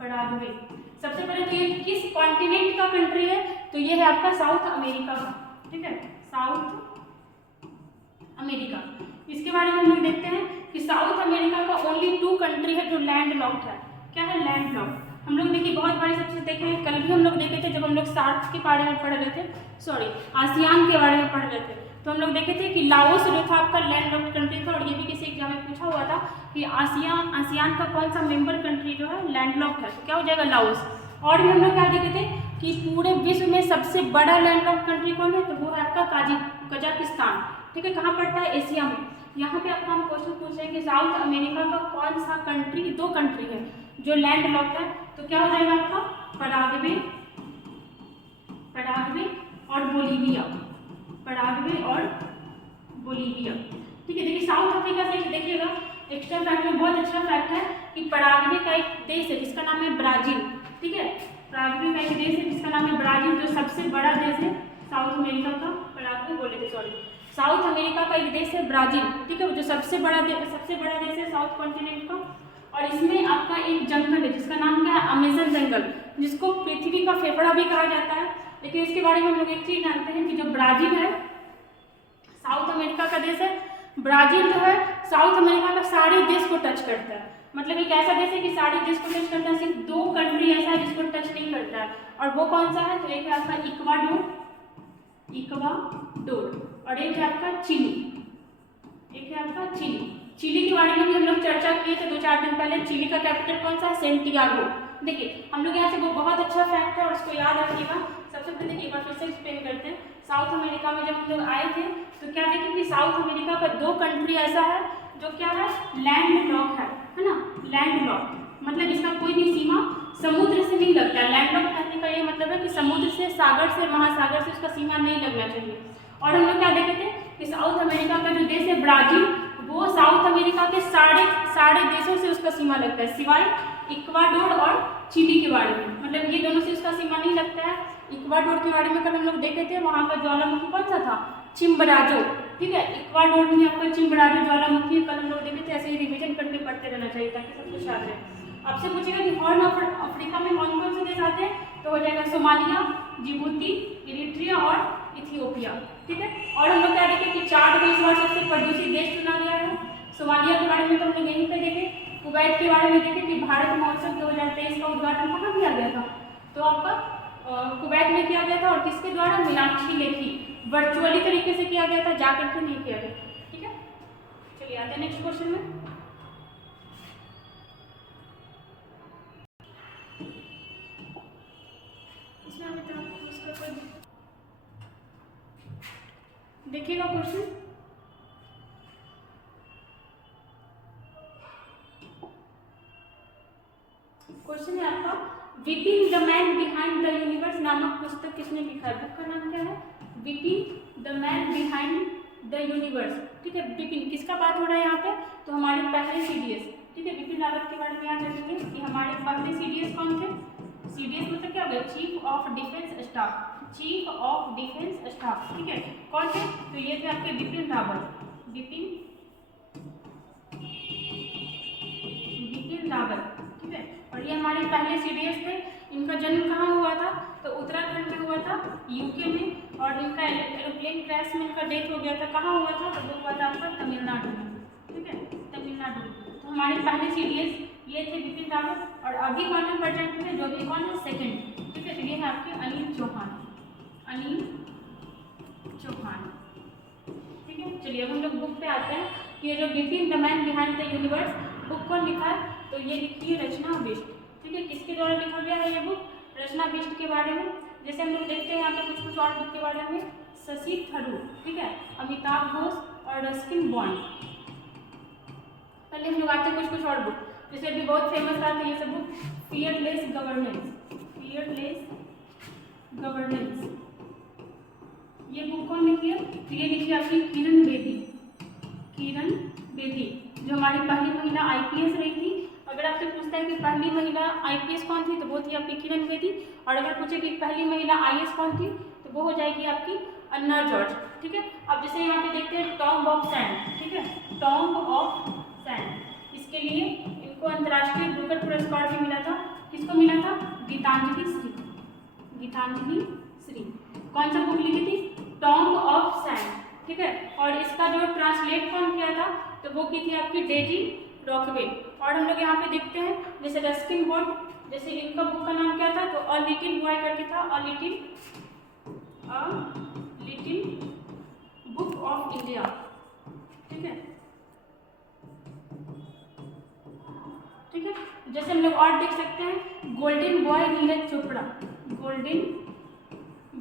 पराग्वे। सबसे पहले तो ये किस कॉन्टिनेंट का कंट्री है, तो ये है आपका साउथ अमेरिका का, ठीक है, साउथ अमेरिका। इसके बारे में हम लोग देखते हैं कि साउथ अमेरिका का ओनली 2 कंट्री है जो लैंड लॉक्ड है। क्या है, लैंड लॉक्ड। हम लोग देखिए बहुत बारी सबसे देखे हैं, कल भी हम लोग देखे थे जब हम लोग सार्क के बारे में पढ़ रहे थे, सॉरी आसियान के बारे में पढ़ रहे थे, तो हम लोग देखे थे कि लाओस जो था आपका लैंड लॉक्ड कंट्री था, और ये भी किसी एग्जाम में पूछा हुआ था कि आसियान का कौन सा मेंबर कंट्री जो है लैंड लॉक्ड है, तो क्या हो जाएगा, लाओस। और भी हम लोग क्या देखे थे कि पूरे विश्व में सबसे बड़ा लैंड लॉक्ड कंट्री कौन है, तो वो है आपका कजाकिस्तान, ठीक है, कहाँ पड़ता है, एशिया में। यहाँ पे आपका हम क्वेश्चन पूछ रहे हैं कि साउथ अमेरिका का कौन सा कंट्री, 2 कंट्री है जो लैंड लॉक्ड है, तो क्या हो जाएगा आपका पराग्वे और बोलीविया, ठीक है। देखिए साउथ अफ्रीका से देखिएगा, एक्स्ट्रा फैक्ट में बहुत अच्छा फैक्ट है कि पराग्वे का एक देश है जिसका नाम है ब्राजील, ठीक है, पराग्वे का एक देश है जिसका नाम है ब्राजील, जो सबसे बड़ा देश है साउथ अमेरिका का, पराग्वे बोले थे सॉरी, साउथ अमेरिका का एक देश है ब्राजील, ठीक है, जो सबसे बड़ा देश है साउथ कॉन्टिनेंट का। और इसमें आपका एक जंगल है जिसका नाम क्या है, अमेजन जंगल, जिसको पृथ्वी का फेफड़ा भी कहा जाता है। लेकिन इसके बारे में हम लोग एक चीज जानते हैं कि जो ब्राजील है साउथ अमेरिका का देश है, ब्राजील जो है साउथ अमेरिका का सारे देश को टच करता है, मतलब एक ऐसा देश है कि सारे देश को टच करता है, सिर्फ 2 कंट्री ऐसा है जिसको टच नहीं करता है, और वो कौन सा है, तो एक है आपका इक्वाडोर और एक है आपका चिली, चिली के बारे में भी हम लोग चर्चा किए थे 2-4 दिन पहले। चिली का कैपिटल कौन सा है, सेंटियागो। देखिए हम लोग यहाँ से वो बहुत अच्छा फैक्ट है और उसको याद रखिएगा। सबसे पहले देखिए एक बार फिर से एक्सप्लेन करते हैं। साउथ अमेरिका में जब हम लोग आए थे तो क्या देखे कि साउथ अमेरिका का 2 कंट्री ऐसा है जो क्या है, लैंड लॉक है ना, लैंड लॉक मतलब इसका कोई भी सीमा समुद्र से नहीं लगता है। लैंड लॉक कहने का ये मतलब है कि समुद्र से, सागर से, महासागर से उसका सीमा नहीं लगना चाहिए। और हम लोग क्या देखे थे कि साउथ अमेरिका का जो देश है ब्राजील, वो साउथ अमेरिका के सारे देशों से उसका सीमा लगता है, सिवाय इक्वाडोर और चिली के बारे में, मतलब ये दोनों से उसका सीमा नहीं लगता है। इक्वाडोर के बारे में कल हम लोग देखे थे, वहाँ का ज्वालामुखी कौन सा था, चिम्बराजो, ठीक है। इक्वाडोर में आपका चिम्बराजो ज्वालामुखी कल हम लोग देखे थे। ऐसे ही रिवीजन करके पढ़ते रहना चाहिए ताकि सब कुछ याद रहे। आपसे पूछेगा कि हॉर्न ऑफ अफ्रीका में कौन कौन से देश आते हैं, तो हो जाएगा सोमालिया, जिबूती, इरिट्रिया और इथियोपिया, ठीक है। और हम लोग क्या देखें कि चार्ट में इस बार सबसे प्रदूषित देश चुना गया है। सोमालिया के बारे में तो हम लोग यहीं पे देखे। कुवैत के बारे में देखे कि भारत महोत्सव 2023 का उद्घाटन कहाँ किया गया था, तो आपका कुवैत में किया गया था। और किसके द्वारा, मीनाक्षी लेखी, वर्चुअली तरीके से किया गया था, जाकर के नहीं किया गया, ठीक है। चलिए आते हैं नेक्स्ट क्वेश्चन में। इसमें अभी तक उसका कोई देखिएगा क्वेश्चन, क्वेश्चन है आपका, Vipin the man behind the universe नामक पुस्तक किसने लिखा है। बुक का नाम क्या है, Vipin the man behind the universe, ठीक है। विपिन किसका बात हो रहा है यहाँ पे, तो हमारे पहले सीडीएस, ठीक है। विपिन रावत के बारे में याद रखेंगे कि हमारे पहले सीडीएस कौन थे। सीडीएस मतलब क्या होगा, chief of defence staff, chief of defence staff, ठीक है। कौन थे, तो ये थे आपके विपिन रावत, विपिन रावत, ठीक है। और ये हमारे पहले सीडीएस थे। इनका जन्म कहाँ हुआ था, तो उत्तराखंड में हुआ था, यूके में। और इनका एरोप्लेन क्रैश में इनका डेथ हो गया था, कहाँ हुआ था, तो वो हुआ था आपका तमिलनाडु में, ठीक है, तमिलनाडु में। तो हमारे पहले सीडीएस ये थे विपिन रावत। और अभी कौन है प्रेजेंट में, जो भी कौन है, सेकंड, ठीक है। तो ये है आपके अनिल चौहान, अनिल चौहान, ठीक है। चलिए अब हम लोग बुक पे आते हैं कि ये जो Vipin the man behind the universe book कौन लिखा है, तो ये लिखी है रचना बिष्ट, ठीक है। किसके द्वारा लिखा गया है ये बुक, रचना बिष्ट के बारे में। जैसे हम लोग देखते हैं यहाँ पे कुछ कुछ और बुक के बारे में, शशि थरूर, ठीक है, अमिताभ घोष और रस्किन बॉन्ड। पहले हम लोग आते हैं कुछ कुछ और बुक, जैसे अभी बहुत फेमस था ये सब book, fearless governance, fearless governance, ये बुक कौन लिखी है, तो ये लिखी है आपकी किरण बेदी, किरण बेदी, जो हमारी पहली महिला आईपीएस रही थी। अगर आपसे पूछता है कि पहली महिला आईपीएस कौन थी, तो वो थी आपकी किरण बेदी। और अगर पूछे कि पहली महिला आईएएस कौन थी, तो वो हो जाएगी आपकी अन्ना जॉर्ज, ठीक है। अब जैसे यहाँ पे देखते हैं टॉम्ब ऑफ सैंड, ठीक है, टॉम्ब ऑफ सैंड, इसके लिए इनको अंतर्राष्ट्रीय बुकर पुरस्कार भी मिला था। किसको मिला था, गीतांजलि श्री, गीतांजलि श्री। कौन सा बुक लिखी थी, टॉम्ब ऑफ सैंड, ठीक है। और इसका जो ट्रांसलेट कौन किया था, तो वो की थी आपकी डेजी रॉकवेल। और हम लोग यहाँ पे देखते हैं जैसे रस्किन बॉन्ड, जैसे इनका बुक का नाम क्या था, तो अ लिटिल बॉय करके था, a little book of India, ठीक है, ठीक है। जैसे हम लोग और देख सकते हैं golden boy Neeraj Chopra, golden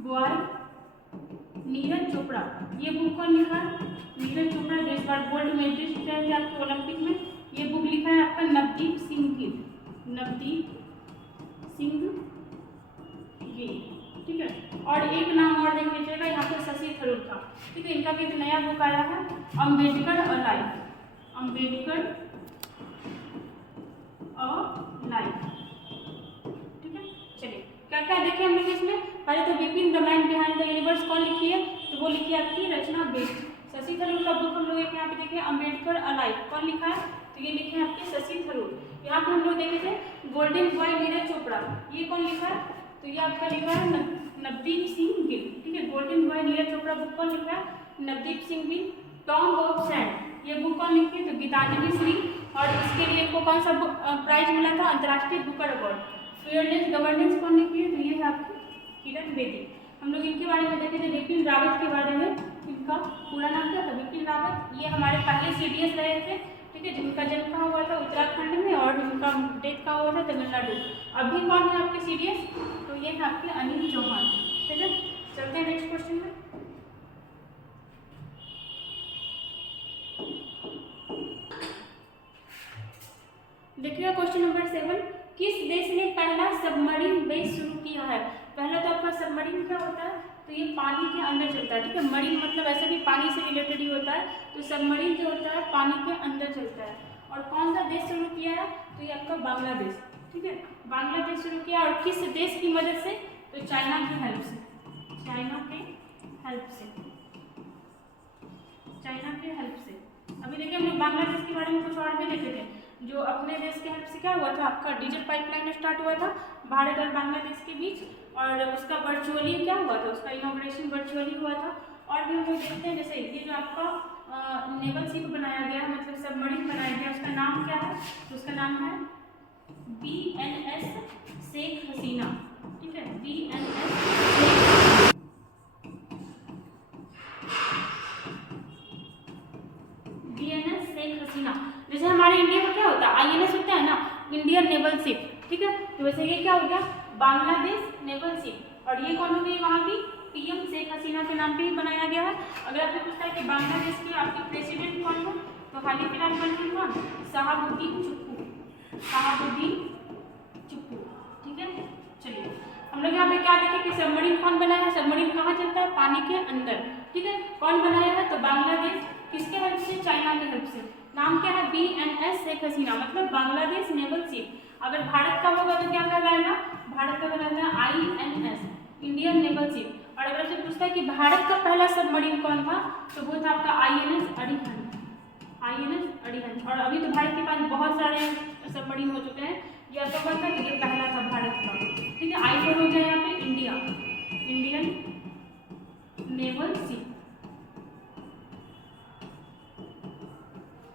boy Neeraj Chopra, ये बुक कौन लिखा है, नीरज चोपड़ा, जो इस बार गोल्ड मेडलिस्ट रहे थे आपके ओलंपिक में। ये बुक लिखा है आपका नवदीप सिंह गिल, नवदीप सिंह गिल, ठीक है। और एक नाम और देख लीजिएगा यहाँ पे शशि थरूर का, ठीक है। इनका भी एक नया बुक आया है, अम्बेडकर अलाइव, अम्बेडकर अलाइव, ठीक है। चलिए क्या क्या देखें हम लोग इसमें, पहले तो Vipin the man behind the universe कौन लिखी है, तो वो लिखी है आपकी रचना बिष्ट। शशि थरूर का बुक हम लोग एक यहाँ पे देखें अम्बेडकर अलाइव, कौन लिखा है, तो ये लिखे हैं आपके शशि थरूर। यहाँ पे हम लोग देखे थे गोल्डन बॉय नीरज चोपड़ा, ये कौन लिखा है, तो ये आपका लिखा है नवदीप सिंह गिल, ठीक है। Golden boy Neeraj Chopra book कौन लिखा है, Navdeep Singh Gill. Tomb of sand, ये बुक कौन लिखी है, तो गीतांजलि श्री। और इसके लिए इनको कौन सा प्राइज मिला था, अंतर्राष्ट्रीय बुकर अवार्ड। फियरलेस गवर्नेंस कौन लिखी है, तो ये है आपकी किरण बेदी। हम लोग इनके बारे में देखे थे विपिन रावत के बारे में, इनका पूरा नाम क्या था, विपिन रावत। ये हमारे पहले सीडीएस रहे थे, ठीक है, जिनका जन्म कहाँ हुआ था, उत्तराखंड में, और इनका डेथ कहाँ हुआ था, तमिलनाडु। अभी कौन है आपके सीडीएस, तो ये है आपके अनिल चौहान, ठीक है। चलते हैं नेक्स्ट क्वेश्चन में। है। पहले तो आपका सबमरीन क्या होता है, तो ये पानी के अंदर चलता है, ठीक है। मरीन मतलब ऐसे भी पानी से रिलेटेड ही होता है, तो सबमरीन जो होता है पानी के अंदर चलता है। और कौन सा देश शुरू किया है, तो ये आपका बांग्लादेश, ठीक है। बांग्लादेश शुरू किया, और किस देश की मदद से, तो चाइना की हेल्प से, चाइना के हेल्प से, चाइना के हेल्प से। अभी देखिए हम लोग बांग्लादेश के बारे में कुछ और भी देखे थे, जो अपने देश के हेल्प से क्या हुआ था, आपका डीजल पाइपलाइन स्टार्ट हुआ था भारत और बांग्लादेश के बीच, और उसका वर्चुअली क्या हुआ था, उसका इनॉग्रेशन वर्चुअली हुआ था। और भी हम लोग देखते हैं, जैसे ये जो आपका नेवल शिप बनाया गया, मतलब सबमरीन बनाया गया, उसका नाम क्या है, तो उसका नाम है BNS शेख हसीना, ठीक है। BNS शेख हसीना। जैसे हमारे इंडिया में क्या होता है, INS होता है ना, इंडियन नेवल शिप, ठीक है। तो वैसे ये क्या हो गया, बांग्लादेश नेवल शिप, और ये कौन हो गई, वहाँ की PM शेख हसीना के नाम पे ही बनाया गया है। अगर आपसे पूछता है कि बांग्लादेश के आपके प्रेसिडेंट कौन है, तो हाल ही फिलहाल बने हैं कौन, शहाबुद्दीन चुप्पू, शहाबुद्दीन चुप्पू, ठीक है। चलिए हम लोग यहाँ पे क्या देखें कि सबमरीन कौन बनाया है, सबमरीन कहाँ चलता है, पानी के अंदर, ठीक है। कौन बनाया है, तो बांग्लादेश, किसके हेल्प से, चाइना की हेल्प से। नाम क्या है, BNS शेख हसीना, मतलब बांग्लादेश नेवल शिप। अगर भारत का होगा तो क्या कहलाएगा, भारत का कहलाएगा INS इंडियन नेवल शिप। और अगर आपसे पूछता है कि भारत का पहला सबमरीन कौन था, तो वो था आपका INS अरिहंत, INS अरिहंत। और अभी तो भारत के पास बहुत सारे सबमरीन हो चुके हैं, ये आपका कौन था, ये पहला था भारत का, ठीक है। I हो गया यहाँ पे इंडिया, इंडियन नेवल शिप,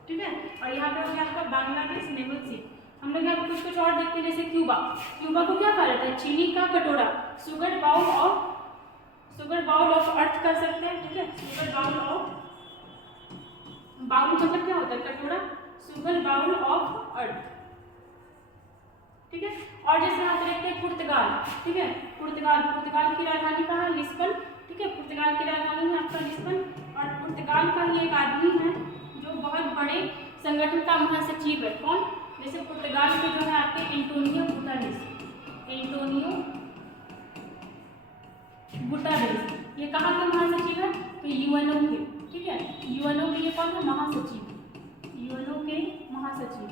ठीक है। और यहाँ पे हो गया आपका बांग्लादेश नेवल शिप। हम लोग यहाँ पे कुछ और देखते हैं, जैसे क्यूबा, क्यूबा को क्या कहा जाता है, चीनी का कटोरा, सुगर बाउल ऑफ अर्थ कर सकते हैं, ठीक है। सुगर बाउल ऑफ, बाउल मतलब क्या होता है, कटोरा, सुगर बाउल ऑफ अर्थ, ठीक है। और जैसे यहाँ पे देखते हैं पुर्तगाल, ठीक है, पुर्तगाल की राजधानी कहाँ है, लिस्बन, ठीक है। पुर्तगाल की राजधानी है आपका लिस्बन। और पुर्तगाल का ही एक आदमी है जो बहुत बड़े संगठन का महासचिव है, कौन, जैसे पुर्तगाल के जो है आपके एंटोनियो गुटारेस, ये कहाँ के महासचिव है, तो UNO के, ठीक है। UNO के ये कौन है, महासचिव, UNO के महासचिव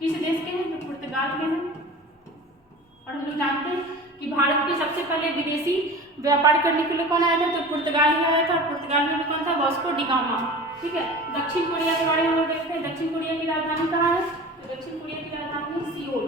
किस देश के हैं, तो पुर्तगाल के हैं। और हम लोग जानते हैं कि भारत के सबसे पहले विदेशी व्यापार करने के लिए कौन आया था, तो पुर्तगाल ही आया था। और पुर्तगाल में भी कौन था, वास्को डी गामा, ठीक है। दक्षिण कोरिया के बारे में हम लोग देखते हैं, दक्षिण कोरिया की राजधानी कहाँ है, तो दक्षिण कोरिया की राजधानी सियोल,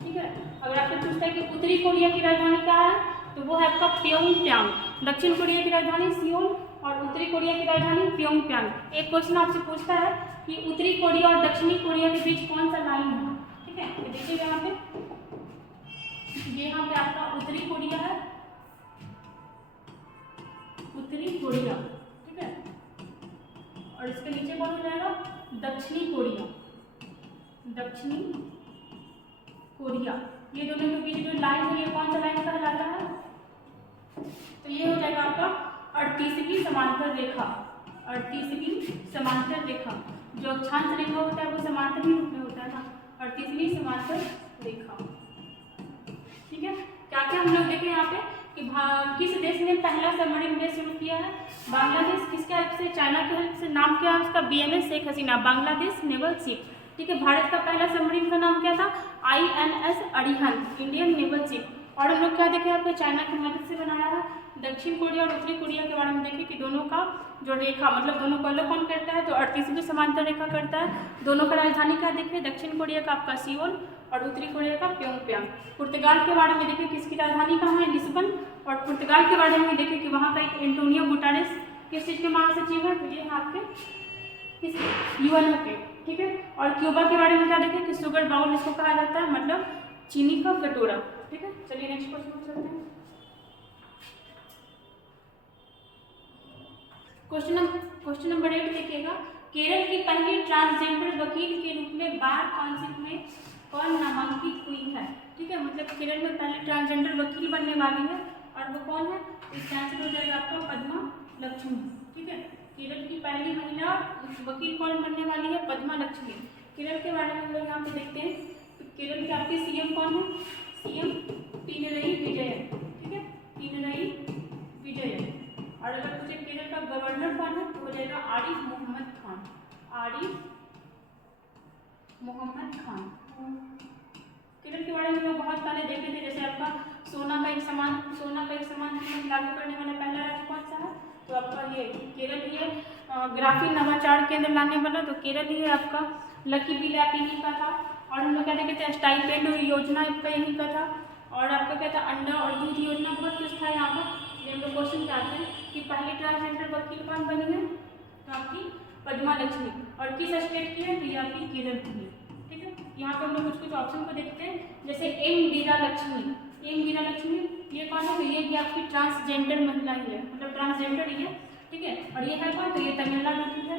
ठीक है। अगर आपसे पूछता है कि उत्तरी कोरिया की राजधानी कहाँ है, तो वो है आपका प्योंगयांग। दक्षिण कोरिया की राजधानी सियोल और उत्तरी कोरिया की राजधानी प्योंगयांग। एक क्वेश्चन आपसे पूछता है कि उत्तरी कोरिया और दक्षिणी कोरिया के बीच कौन सा लाइन है, ठीक है। तो देखिएगा यहाँ पे, ये यहाँ पे आपका उत्तरी कोरिया है, उत्तरी कोरिया, ठीक है। और इसके नीचे कौन हो जाएगा, दक्षिणी कोरिया, दक्षिणी कोरिया। ये दोनों के बीच जो लाइन है, ये कौन सा लाइन कहलाता है, तो ये हो जाएगा आपका 38वीं समांतर रेखा, 38वीं समांतर रेखा। जो अक्षांश रेखा होता है वो समांतर ही रूप में होता है ना, 38वीं समांतर रेखा, ठीक है। क्या क्या हम लोग देखें यहाँ पे कि किस देश ने पहला सबमरीन बेस शुरू किया है, बांग्लादेश, किसके हेल्प से, चाइना के हेल्प से। नाम क्या है उसका, BNS Sheikh Hasina, Bangladesh naval ship, ठीक है। भारत का पहला सबमरीन का नाम क्या था, INS Arihant Indian naval ship. और हम लोग क्या देखें आपको, चाइना की मदद से बनाया है। दक्षिण कोरिया और उत्तरी कोरिया के बारे में देखें कि दोनों का जो रेखा, मतलब दोनों को अलग कौन करता है, तो 38वीं समांतर रेखा करता है। दोनों का राजधानी क्या देखें, दक्षिण कोरिया का आपका सियोल और उत्तरी कोरिया का प्योंगयांग। पुर्तगाल के बारे में देखें किसकी राजधानी कहाँ है, लिस्बन। और पुर्तगाल के बारे में देखें कि वहाँ का एक एंटोनियो गुटारेस किस चीज़ के महासचिव है, तो ये आपके किस UNO के, ठीक है। और क्यूबा के बारे में क्या देखें कि सुगर बाउल इसको कहा जाता है, मतलब चीनी का कटोरा, ठीक है। चलिए नेक्स्ट क्वेश्चन चलते हैं। क्वेश्चन नंबर 8 देखिएगा, केरल की पहली ट्रांसजेंडर वकील के रूप में बार काउंसिल में कौन नामांकित हुई है, ठीक है। मतलब केरल में पहले ट्रांसजेंडर वकील बनने वाली है, और वो कौन है, इसका आंसर हो जाएगा आपका पद्मा लक्ष्मी, ठीक है। केरल की पहली महिला वकील कौन बनने वाली है, पद्मा लक्ष्मी। केरल के बारे में हम लोग यहाँ पे देखते हैं, तो केरल के आपके CM कौन है, CM पिनरई विजयन, आरिफ मोहम्मद खान, आरिफ मोहम्मद खान। केरल के बारे में हम लोग बहुत पहले देखे थे, जैसे आपका सोना का एक समान कीमत लागू करने वाला पहला राज्य कौन सा है, तो आपका ये केरल ही है। ग्राफीण नवाचार केंद्र लाने वाला तो केरल ही है आपका। लकी बिल ऐप यहीं का था। और हम लोग क्या देखे थे, स्टाइपेंड योजना आपका यहीं का था। और आपका क्या था, अंडा और दूध योजना, बहुत कुछ था यहाँ पर। ये हम लोग क्वेश्चन चाहते हैं कि पहली ट्रांसजेंडर वकील कौन बनी है, तो आपकी पद्मा लक्ष्मी। और किस स्टेट की है, तो ये आपकी केरल की है। ठीक है, यहाँ पर हम लोग कुछ ऑप्शन को देखते हैं, जैसे एम वीरा लक्ष्मी। एम वीरा लक्ष्मी ये कौन है, तो ये भी आपकी ट्रांसजेंडर महिला ही है, मतलब ट्रांसजेंडर ही है। ठीक है, और ये है कौन, तो ये तमिलनाडु की है,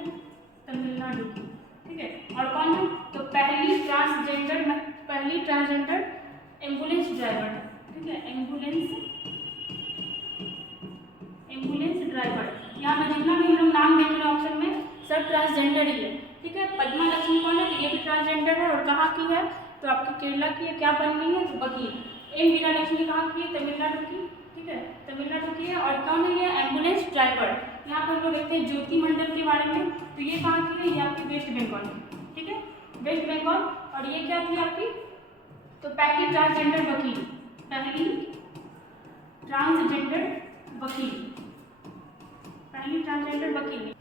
तमिलनाडु की। ठीक है, और कौन है, तो पहली ट्रांसजेंडर एम्बुलेंस ड्राइवर। ठीक है, एम्बुलेंस ड्राइवर। यहाँ पे जितना भी हम लोग नाम देंगे ऑप्शन में सब ट्रांसजेंडर ही है। ठीक है, पद्मा लक्ष्मी कौन है, तो ये भी ट्रांसजेंडर है। और कहाँ की है, तो आपकी केरला की है। क्या बन रही है, तो वकील। एम वीरा लक्ष्मी कहाँ की है, तमिलनाडु की। ठीक है, तमिलनाडु की है। और कौन है ये, एम्बुलेंस ड्राइवर। यहाँ पर हम लोग देखते हैं ज्योति मंडल के बारे में, तो ये कहाँ की है, ये आपकी वेस्ट बंगाल की। ठीक है, वेस्ट बंगाल। और ये क्या थी आपकी, तो पहली ट्रांसजेंडर वकील, पहली ट्रांसजेंडर वकील, पहली ट्रांसजेंडर वकील।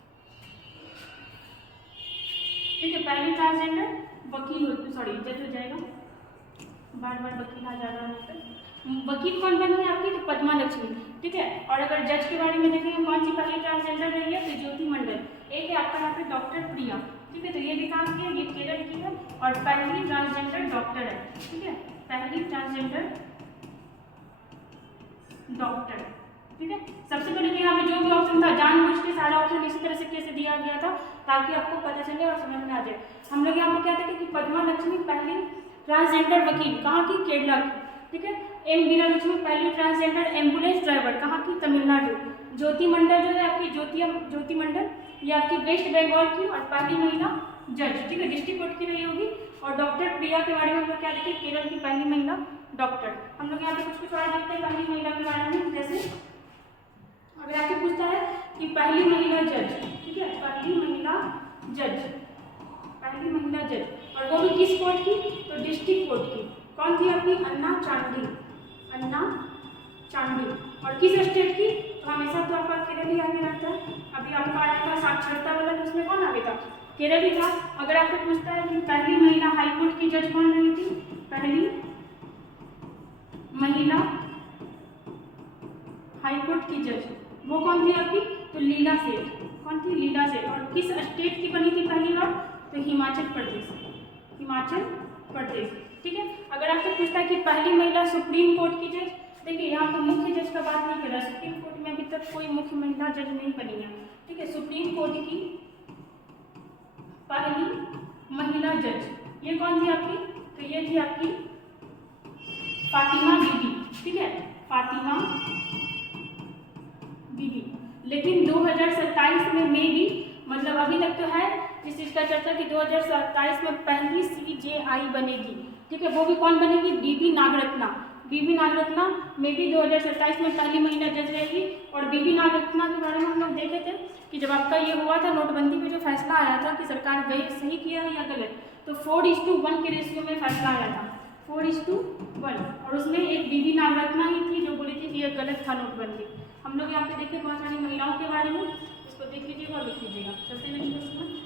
ठीक है, पहली ट्रांसजेंडर वकील होती, सॉरी जज हो जाएगा, बार बार वकील आ जा रहा है। वकील कौन बनी है आपकी, तो पद्मा लक्ष्मी। ठीक है, और अगर जज के बारे में देखें कौन सी पहली ट्रांसजेंडर रही है, तो ज्योति मंडल। एक है आपका यहाँ पे डॉक्टर प्रिया। ठीक है, तो ये भी कहाँ की है, ये केरल की है। और पहली ट्रांसजेंडर डॉक्टर है। ठीक है, पहली ट्रांसजेंडर डॉक्टर। ठीक है, सबसे पहले तो यहाँ पे जो भी ऑप्शन था जानबूझ के सारा ऑप्शन इसी तरह से कैसे दिया गया था ताकि आपको पता चले और समझ में आ जाए। हम लोग यहाँ पे क्या देखे कि पद्मा लक्ष्मी पहली ट्रांसजेंडर वकील, कहाँ की, केरला की। ठीक है, एम वीरा लक्ष्मी पहली ट्रांसजेंडर एम्बुलेंस ड्राइवर, कहाँ की, तमिलनाडु। ज्योति मंडल जो है आपकी, ज्योति मंडल ये आपकी वेस्ट बंगाल की। और पहली महिला जज। ठीक है, डिस्ट्रिक्ट कोर्ट की रही होगी। और डॉक्टर प्रिया के बारे में हम लोग क्या देखें, केरल की पहली महिला डॉक्टर। हम लोग यहाँ पे कुछ और देखते हैं पहली महिला के बारे में, जैसे अगर आपको पूछता है कि पहली महिला जज। ठीक है, पहली महिला जज, पहली महिला जज, और वो भी किस कोर्ट की, तो डिस्ट्रिक्ट कोर्ट की। कौन थी आपकी, अन्ना चांडी, अन्ना चांडी। और किस स्टेट की, तो हमेशा तो आपका केरल ही आगे रहता है। अभी आपका आया था साक्षरता वाला, तो उसमें कौन आगे था, केरल ही था। अगर आपको पूछता है कि पहली महिला हाईकोर्ट की जज कौन रही थी, पहली महिला हाईकोर्ट की जज वो कौन थी आपकी, तो लीला सेठ। कौन थी, लीला सेठ। और किस स्टेट की बनी थी पहली बार, तो हिमाचल प्रदेश, हिमाचल प्रदेश। ठीक है, अगर आपसे पूछता है कि पहली महिला सुप्रीम कोर्ट की जज, देखिए यहाँ पर मुख्य जज का बात नहीं कर रहा, सुप्रीम कोर्ट में अभी तक कोई मुख्य महिला जज नहीं बनी है। ठीक है, सुप्रीम कोर्ट की पहली महिला जज ये कौन थी आपकी, तो ये थी आपकी फातिमा बीबी। ठीक है, फातिमा बीबी। लेकिन 2027 में भी, मतलब अभी तक तो है जिस चीज़ का चर्चा कि 2027 में पहली CJI बनेगी। ठीक है, वो भी कौन बनेगी, बीबी नागरत्ना। बीबी नागरत्ना में भी 2027 में पहली महिला जज रहेगी। और बीबी नागरत्ना के बारे में हम लोग देखे थे कि जब आपका ये हुआ था नोटबंदी पे जो फैसला आया था कि सरकार गई सही किया है या गलत, तो 4:1 के रेशियो में फैसला आया था, 4:1। और उसमें एक बीबी नागरत्ना ही थी जो बोली थी कि ये गलत था नोटबंदी। हम लोग यहाँ पे देखे बहुत सारी महिलाओं के बारे में, इसको देख लीजिएगा और लिख लीजिएगा। चलते हैं नेक्स्ट क्वेश्चन।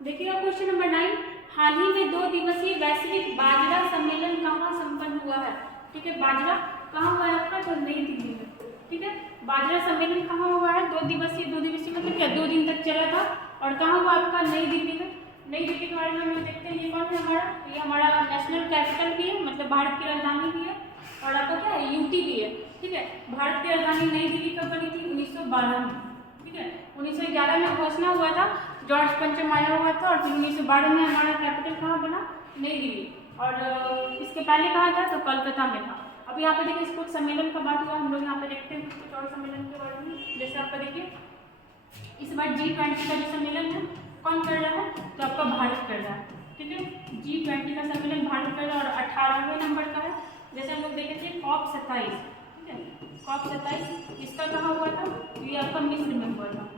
देखिएगा क्वेश्चन नंबर 9, हाल ही में 2 दिवसीय वैश्विक बाजरा सम्मेलन कहाँ संपन्न हुआ है। ठीक है, बाजरा कहाँ हुआ है आपका, तो नई दिल्ली में। ठीक है, बाजरा सम्मेलन कहाँ हुआ है, 2 दिवसीय मतलब क्या 2 दिन तक चला था। और कहाँ हुआ आपका, नई दिल्ली में। नई दिल्ली के बारे में हम लोग देखते हैं, ये कौन है हमारा, ये हमारा नेशनल कैपिटल भी है, मतलब भारत की राजधानी भी है। और आपका क्या है, यूटी भी है। ठीक है, भारत की राजधानी नई दिल्ली कब बनी थी, 1912 में। ठीक है, 1911 में घोषणा हुआ था, जॉर्ज पंचम आया हुआ था। और फिर 1912 में हमारा कैपिटल कहाँ बना, नई दिल्ली। और इसके पहले कहाँ था, तो कलकत्ता में था। अब यहाँ पे देखिए कुछ सम्मेलन का बात हुआ, हम लोग यहाँ पे देखते हैं कुछ और सम्मेलन के बारे में। जैसे आपका देखिए इस बार G20 का जो सम्मेलन है कौन कर रहा है, तो आपका भारत कर रहा है। ठीक है, G20 का सम्मेलन भारत कर रहा है और 18वें नंबर का है। जैसे हम लोग देखे थे COP27, है। कॉप 27 इसका कहाँ हुआ था, ये आपका मिस्र में हुआ था,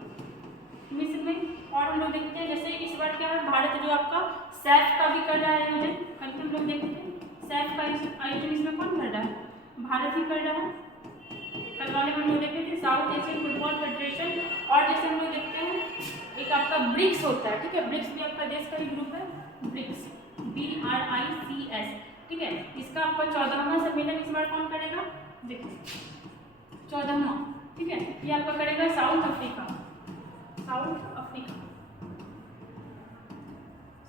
मिस्र में। और हम लोग देखते हैं जैसे इस बार क्या है, भारत जो आपका सैफ का भी कर रहा है आयोजन, कल के हम लोग देखते हैं सैफ का आयोजन इसमें कौन कर रहा है, भारत ही कर रहा है। कल वाले हम लोग देखते थे साउथ एशियन फुटबॉल फेडरेशन। और जैसे हम लोग देखते हैं एक आपका ब्रिक्स होता है, ठीक है, ब्रिक्स भी आपका देश का ही ग्रुप है, ब्रिक्स BRICS, ठीक है। इसका आपका 14वां सम्मेलन इस बार कौन करेगा, देखिए 14वां, ठीक है, ये आपका करेगा south Africa, south Africa,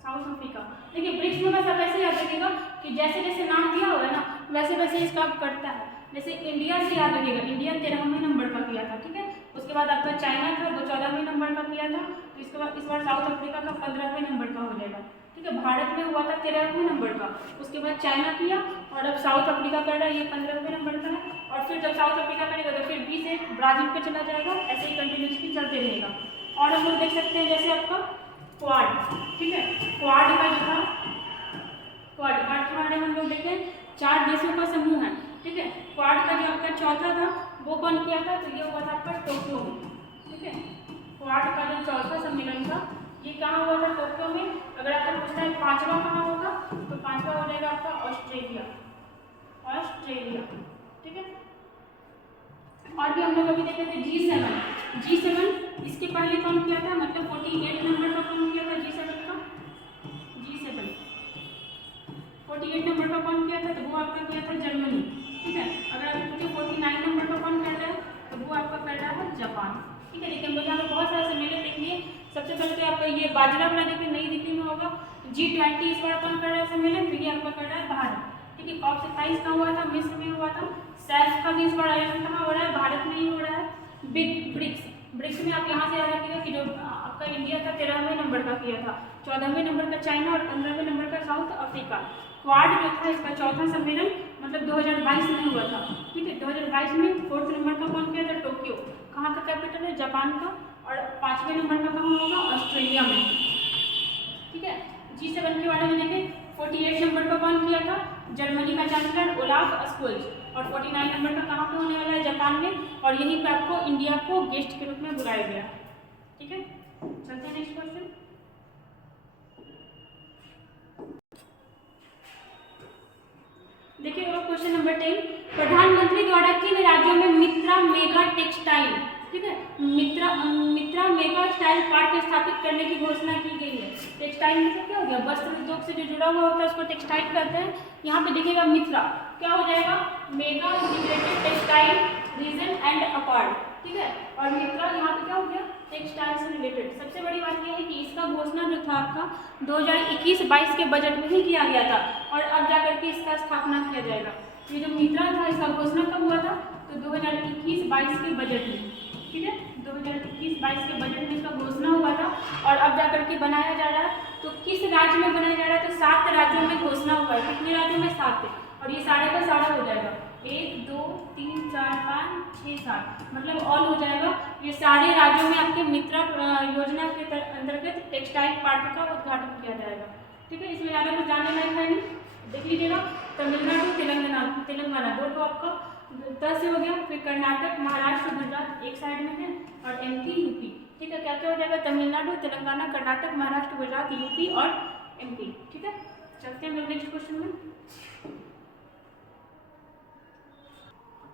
south Africa. देखिए ब्रिक्स में बस आप ऐसे याद रखिएगा कि जैसे जैसे नाम दिया हुआ है ना वैसे वैसे इसका आप करता है। जैसे इंडिया से याद रखिएगा, इंडिया 13वें नंबर का किया था, ठीक है। उसके बाद आपका चाइना था, वो 14वें नंबर का किया था। तो इसके बाद इस बार साउथ अफ्रीका का 15वें नंबर का हो जाएगा, ठीक है। भारत में हुआ था 13वें नंबर का, उसके बाद चाइना किया और अब साउथ अफ्रीका कर रहा है, ये 15वें नंबर का है। और फिर जब साउथ अफ्रीका करेगा तो फिर 20 से ब्राजील पे चला जाएगा, ऐसे ही कंटिन्यूसली चलते रहेगा। और हम लोग देख सकते हैं जैसे आपका क्वाड, ठीक है, क्वाड का जो था, क्वाड के बारे में हम लोग देखें 4 देशों का समूह है, ठीक है। क्वाड का जो आपका चौथा था वो कौन किया था, तो ये हुआ था आपका टोक्यो में, ठीक है। क्वाड का जो चौथा सम्मेलन था ये कहाँ हुआ था, टोक्यो में। अगर आपको पूछना है 5वां कहाँ होगा, तो 5वां हो जाएगा आपका ऑस्ट्रेलिया, ऑस्ट्रेलिया, ठीक है। और भी हम लोग अभी देखे थे G7 इसके पहले कौन किया था, मतलब 48 नंबर का कौन किया था, G7 G7 48 नंबर का कौन किया था, तो वो आपका किया था जर्मनी, ठीक है। अगर आप पूछे 49 नंबर का कौन कर रहा है, तो वो आपका कर रहा है जापान, ठीक है। देखिए हम लोग यहाँ पे बहुत सारे सम्मेलन देख लिए। सबसे पहले तो आपका ये बाजरा वाला देखिए नई दिल्ली में होगा, G20 इस बार कौन कर रहा है सम्मेलन, तो ये आपका कर रहा है भारत, ठीक है। कॉप 27 का हुआ था, मिस्र में हुआ था। सैफ का भी इस बार आयोजन कहाँ हो रहा है, भारत में ही हो रहा है। ब्रिक्स में आप यहाँ से याद रखिएगा कि जो आपका इंडिया था 13वें नंबर का किया था, 14वें नंबर का चाइना और 15वें नंबर का साउथ अफ्रीका। क्वाड जो था इसका चौथा सम्मेलन मतलब 2022 में हुआ था, ठीक है। 2022 में 4th नंबर का कौन किया था, टोक्यो, कहाँ का कैपिटल है, जापान का। और 5वें नंबर का कहाँ होगा, ऑस्ट्रेलिया में, ठीक है। G7 के बारे में देखें 48 नंबर का कौन किया था, जर्मनी का चांसलर ओलाफ स्कोल्ज। और 49 नंबर का कहाँ पे होने वाला है, जापान में। और यहीं पे आपको इंडिया को गेस्ट के रूप में बुलाया गया, ठीक है। चलते हैं नेक्स्ट क्वेश्चन। देखिए क्वेश्चन नंबर 10, प्रधानमंत्री द्वारा किन राज्यों में मित्रा मेगा टेक्सटाइल, ठीक है, मित्रा मेगा टेक्सटाइल पार्क स्थापित करने की घोषणा की गई है। टेक्सटाइल मतलब क्या हो गया, वस्त्र उद्योग से जो जुड़ा हुआ होता है उसको टेक्सटाइल कहते हैं। यहाँ पे देखिएगा मित्रा क्या हो जाएगा, mega integrated textile reason and apart, ठीक है। और मित्रा यहाँ पे क्या हो गया, टेक्सटाइल से रिलेटेड। सबसे बड़ी बात यह है कि इसका घोषणा जो था आपका 2021-22 के बजट में ही किया गया था और अब जाकर के इसका स्थापना किया जाएगा। ये जो मित्रा था इसका घोषणा कब हुआ था, तो 2021-22 के बजट में, ठीक है। 2021-22 के बजट में इसका घोषणा हुआ था और अब जाकर के बनाया जा रहा है। तो किस राज्य में बनाया जा रहा है, तो 7 राज्यों में घोषणा हुआ है। कितने राज्यों में, 7। और ये सारे का सारा हो जाएगा 1 2 3 4 5 6 7, मतलब ऑल हो जाएगा। ये सारे राज्यों में आपके मित्रा योजना के अंतर्गत टेक्सटाइल पार्क का उद्घाटन किया जाएगा, ठीक है। इसमें ज़्यादा कुछ जानने लायक है नहीं, देख लीजिएगा। तमिलनाडु तेलंगाना दो तो आपका 10 से हो गया। फिर कर्नाटक महाराष्ट्र गुजरात एक साइड में है और MP UP, ठीक है। क्या क्या हो जाएगा, तमिलनाडु तेलंगाना कर्नाटक महाराष्ट्र गुजरात UP और MP, ठीक है। चलते हैं हम लोग नेक्स्ट क्वेश्चन में।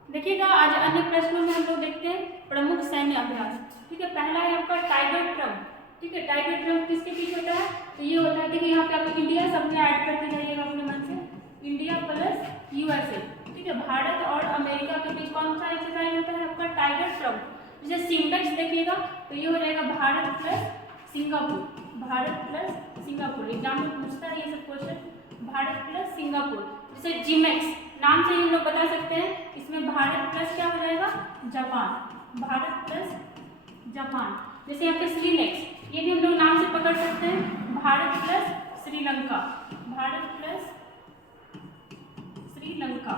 देखिएगा आज अन्य प्रश्नों में हम लोग देखते हैं प्रमुख सैन्य अभ्यास, ठीक है। पहला है आपका टाइगर ट्रम्प, ठीक है। टाइगर ट्रम्प किसके बीच होता है, तो ये होता है, देखिए यहाँ पे आपको इंडिया सब में ऐड करते जाइएगा अपने मन से, इंडिया प्लस USA, ठीक है। भारत और अमेरिका के बीच कौन सा एक्सरसाइज होता है आपका, टाइगर ट्रम्प। जैसे सिम्बेक्स देखिएगा तो ये हो जाएगा Bharat plus Singapore, Bharat plus Singapore. Exam में पूछता है ये सब क्वेश्चन, भारत प्लस सिंगापुर। जैसे जिमेक्स नाम से ही हम लोग बता सकते हैं, इसमें भारत प्लस क्या हो जाएगा, जापान, भारत प्लस जापान। जैसे यहाँ पे श्रीलेक्स, ये भी हम लोग नाम से पकड़ सकते हैं, भारत प्लस श्रीलंका, भारत प्लस श्रीलंका,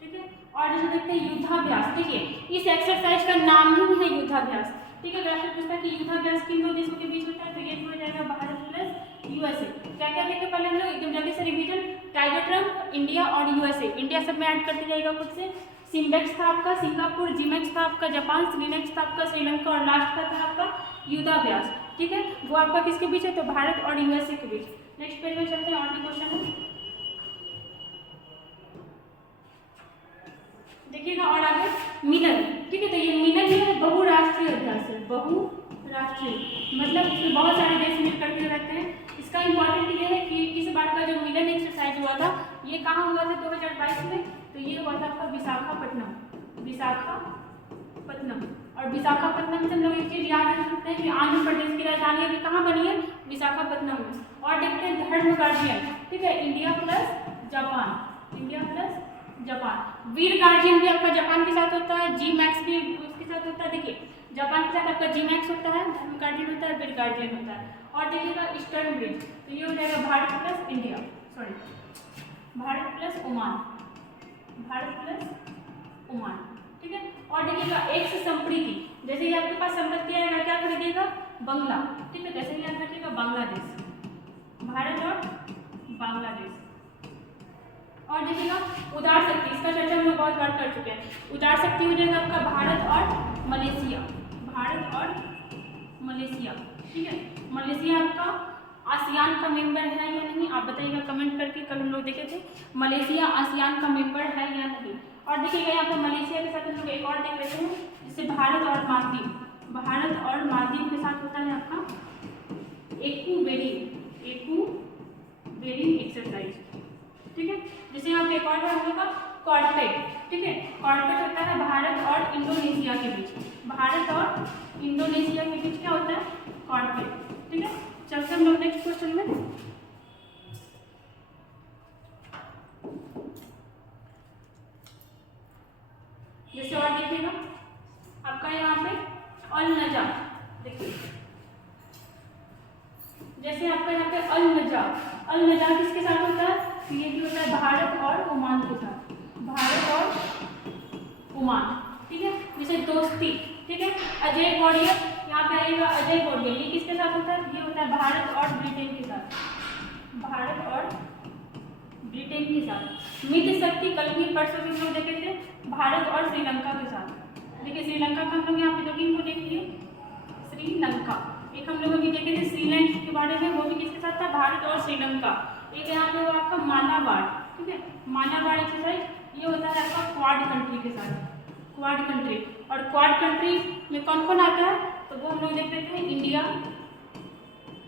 ठीक है। और जैसे देखते हैं युद्धाभ्यास, देखिए इस एक्सरसाइज का नाम ही है युद्धाभ्यास, ठीक है। अगर आपसे पूछता है कि युद्धाभ्यास किन दो देशों के बीच होता है, तो ये हो जाएगा भारत प्लस USA। क्या क्या देखे पहले हम लोग एकदम जल्दी से रिवीजन, टाइगर ट्रम्प इंडिया और यूएसए, इंडिया सब में ऐड करते जाएगा खुद से। सिम्बेक्स था आपका सिंगापुर, जीमेक्स था आपका जापान, श्रीनेक्स था आपका श्रीलंका और लास्ट का था आपका युद्धाभ्यास। ठीक है, वो आपका किसके बीच है, तो भारत और यूएसए के बीच। नेक्स्ट पेज में चलते हैं, और भी क्वेश्चन है देखिएगा। और आगे मिलन, ठीक है, तो ये मिलन जो है बहुराष्ट्रीय अभ्यास है, बहुराष्ट्रीय मतलब इसमें बहुत सारे देश मिलकर के रहते हैं। इसका इंपॉर्टेंट ये है कि इस बार का जो मिलन एक्सरसाइज हुआ था ये कहाँ हुआ था 2022 में, तो ये हुआ था आपका विशाखापट्टनम, विशाखापट्टनम। और विशाखापट्टनम से हम लोग एक चीज़ याद रख सकते हैं कि आंध्र प्रदेश की राजधानी अभी कहाँ बनी है, विशाखापट्टनम में। और देखते हैं धर्म गार्जियन, ठीक है, India plus Japan, India plus Japan. Veer Guardian भी आपका जापान के साथ होता है, जी मैक्स भी उसके साथ होता है। देखिए जापान के साथ आपका जी मैक्स होता है, धर्म गार्जियन होता है, वीर गार्जियन होता है। और देखिएगा ईस्टर्न ब्रिज, तो ये हो जाएगा Bharat plus India, sorry Bharat plus Oman, Bharat plus Oman, ठीक है। और देखिएगा एक्स संप्रीति, जैसे ही आपके पास संपत्ति आएगा क्या खरीदेगा, बंगला, ठीक है, जैसे ही याद रखिएगा बांग्लादेश, भारत और बांग्लादेश। और देखिएगा उदार शक्ति, इसका चर्चा हम लोग बहुत बार कर चुके हैं। उदार शक्ति हो जाएगा आपका भारत और मलेशिया, भारत और मलेशिया, ठीक है। मलेशिया आपका आसियान का मेंबर है या नहीं, आप बताइएगा कमेंट करके। कल हम लोग देखे थे मलेशिया आसियान का मेंबर है या नहीं। और देखिएगा यहाँ पर मलेशिया के साथ हम लोग एक और देख लेते हैं, जिससे भारत और मालदीव, भारत और मालदीव के साथ होता है आपका एकू बेरिंग एक्सरसाइज, ठीक है। जैसे यहाँ पे एक और हम लोग का कॉर्पेट, ठीक है, कॉर्पेट होता है भारत और इंडोनेशिया के बीच, भारत और इंडोनेशिया के बीच क्या होता है, कॉर्पेट, ठीक है। चलते हम लोग नेक्स्ट क्वेश्चन में। जैसे और देखिएगा आपका यहाँ पे अल नजा, देखिए जैसे आपका यहाँ पे अल नजा किसके साथ होता है, तो ये भी होता है भारत और ओमान के साथ, भारत और ओमान, ठीक है। जैसे दोस्ती, ठीक है, अजय गौड़िया, यहाँ पे आएगा अजय गौड़िया, ये किसके साथ होता है, ये होता है भारत और ब्रिटेन के साथ, भारत और ब्रिटेन के साथ। मित्र शक्ति कल भी परसों भी लोग देखे थे, भारत और श्रीलंका के साथ। देखिए श्रीलंका का हम लोग यहाँ पे दो तीन को देख लिए, श्रीलंका। एक हम लोग अभी देखे थे श्रीलैंड के बारे में, वो भी किसके साथ था, भारत और श्रीलंका। एक यहाँ पे वो आपका मालाबार, ठीक है, मालाबार एक्सरसाइज, ये होता है आपका क्वाड कंट्री के साथ, क्वाड कंट्री। और क्वाड कंट्री में कौन कौन आता है, तो वो हम लोग देख लेते हैं,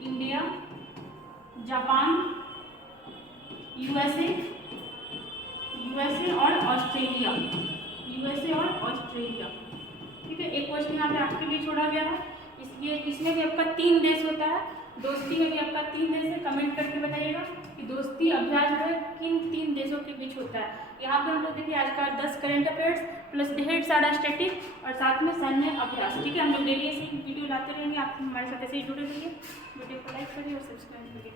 इंडिया, जापान, यूएसए और ऑस्ट्रेलिया, ठीक है। एक क्वेश्चन यहाँ पे आपके लिए छोड़ा गया है, इसलिए इसमें भी आपका 3 देश होता है, दोस्ती में भी आपका 3 देश है। कमेंट करके बताइएगा कि दोस्ती अभ्यास जो है किन 3 देशों के बीच होता है। यहाँ पे हम लोग देखिए आज का 10 करंट अफेयर्स प्लस ढेर सारा स्टैटिक और साथ में सैन्य अभ्यास, ठीक है। हम लोग डेली ऐसे वीडियो लाते रहेंगे, आप हमारे साथ ऐसे ही जुड़े रहिए। वीडियो को लाइक करिए और सब्सक्राइब करिए।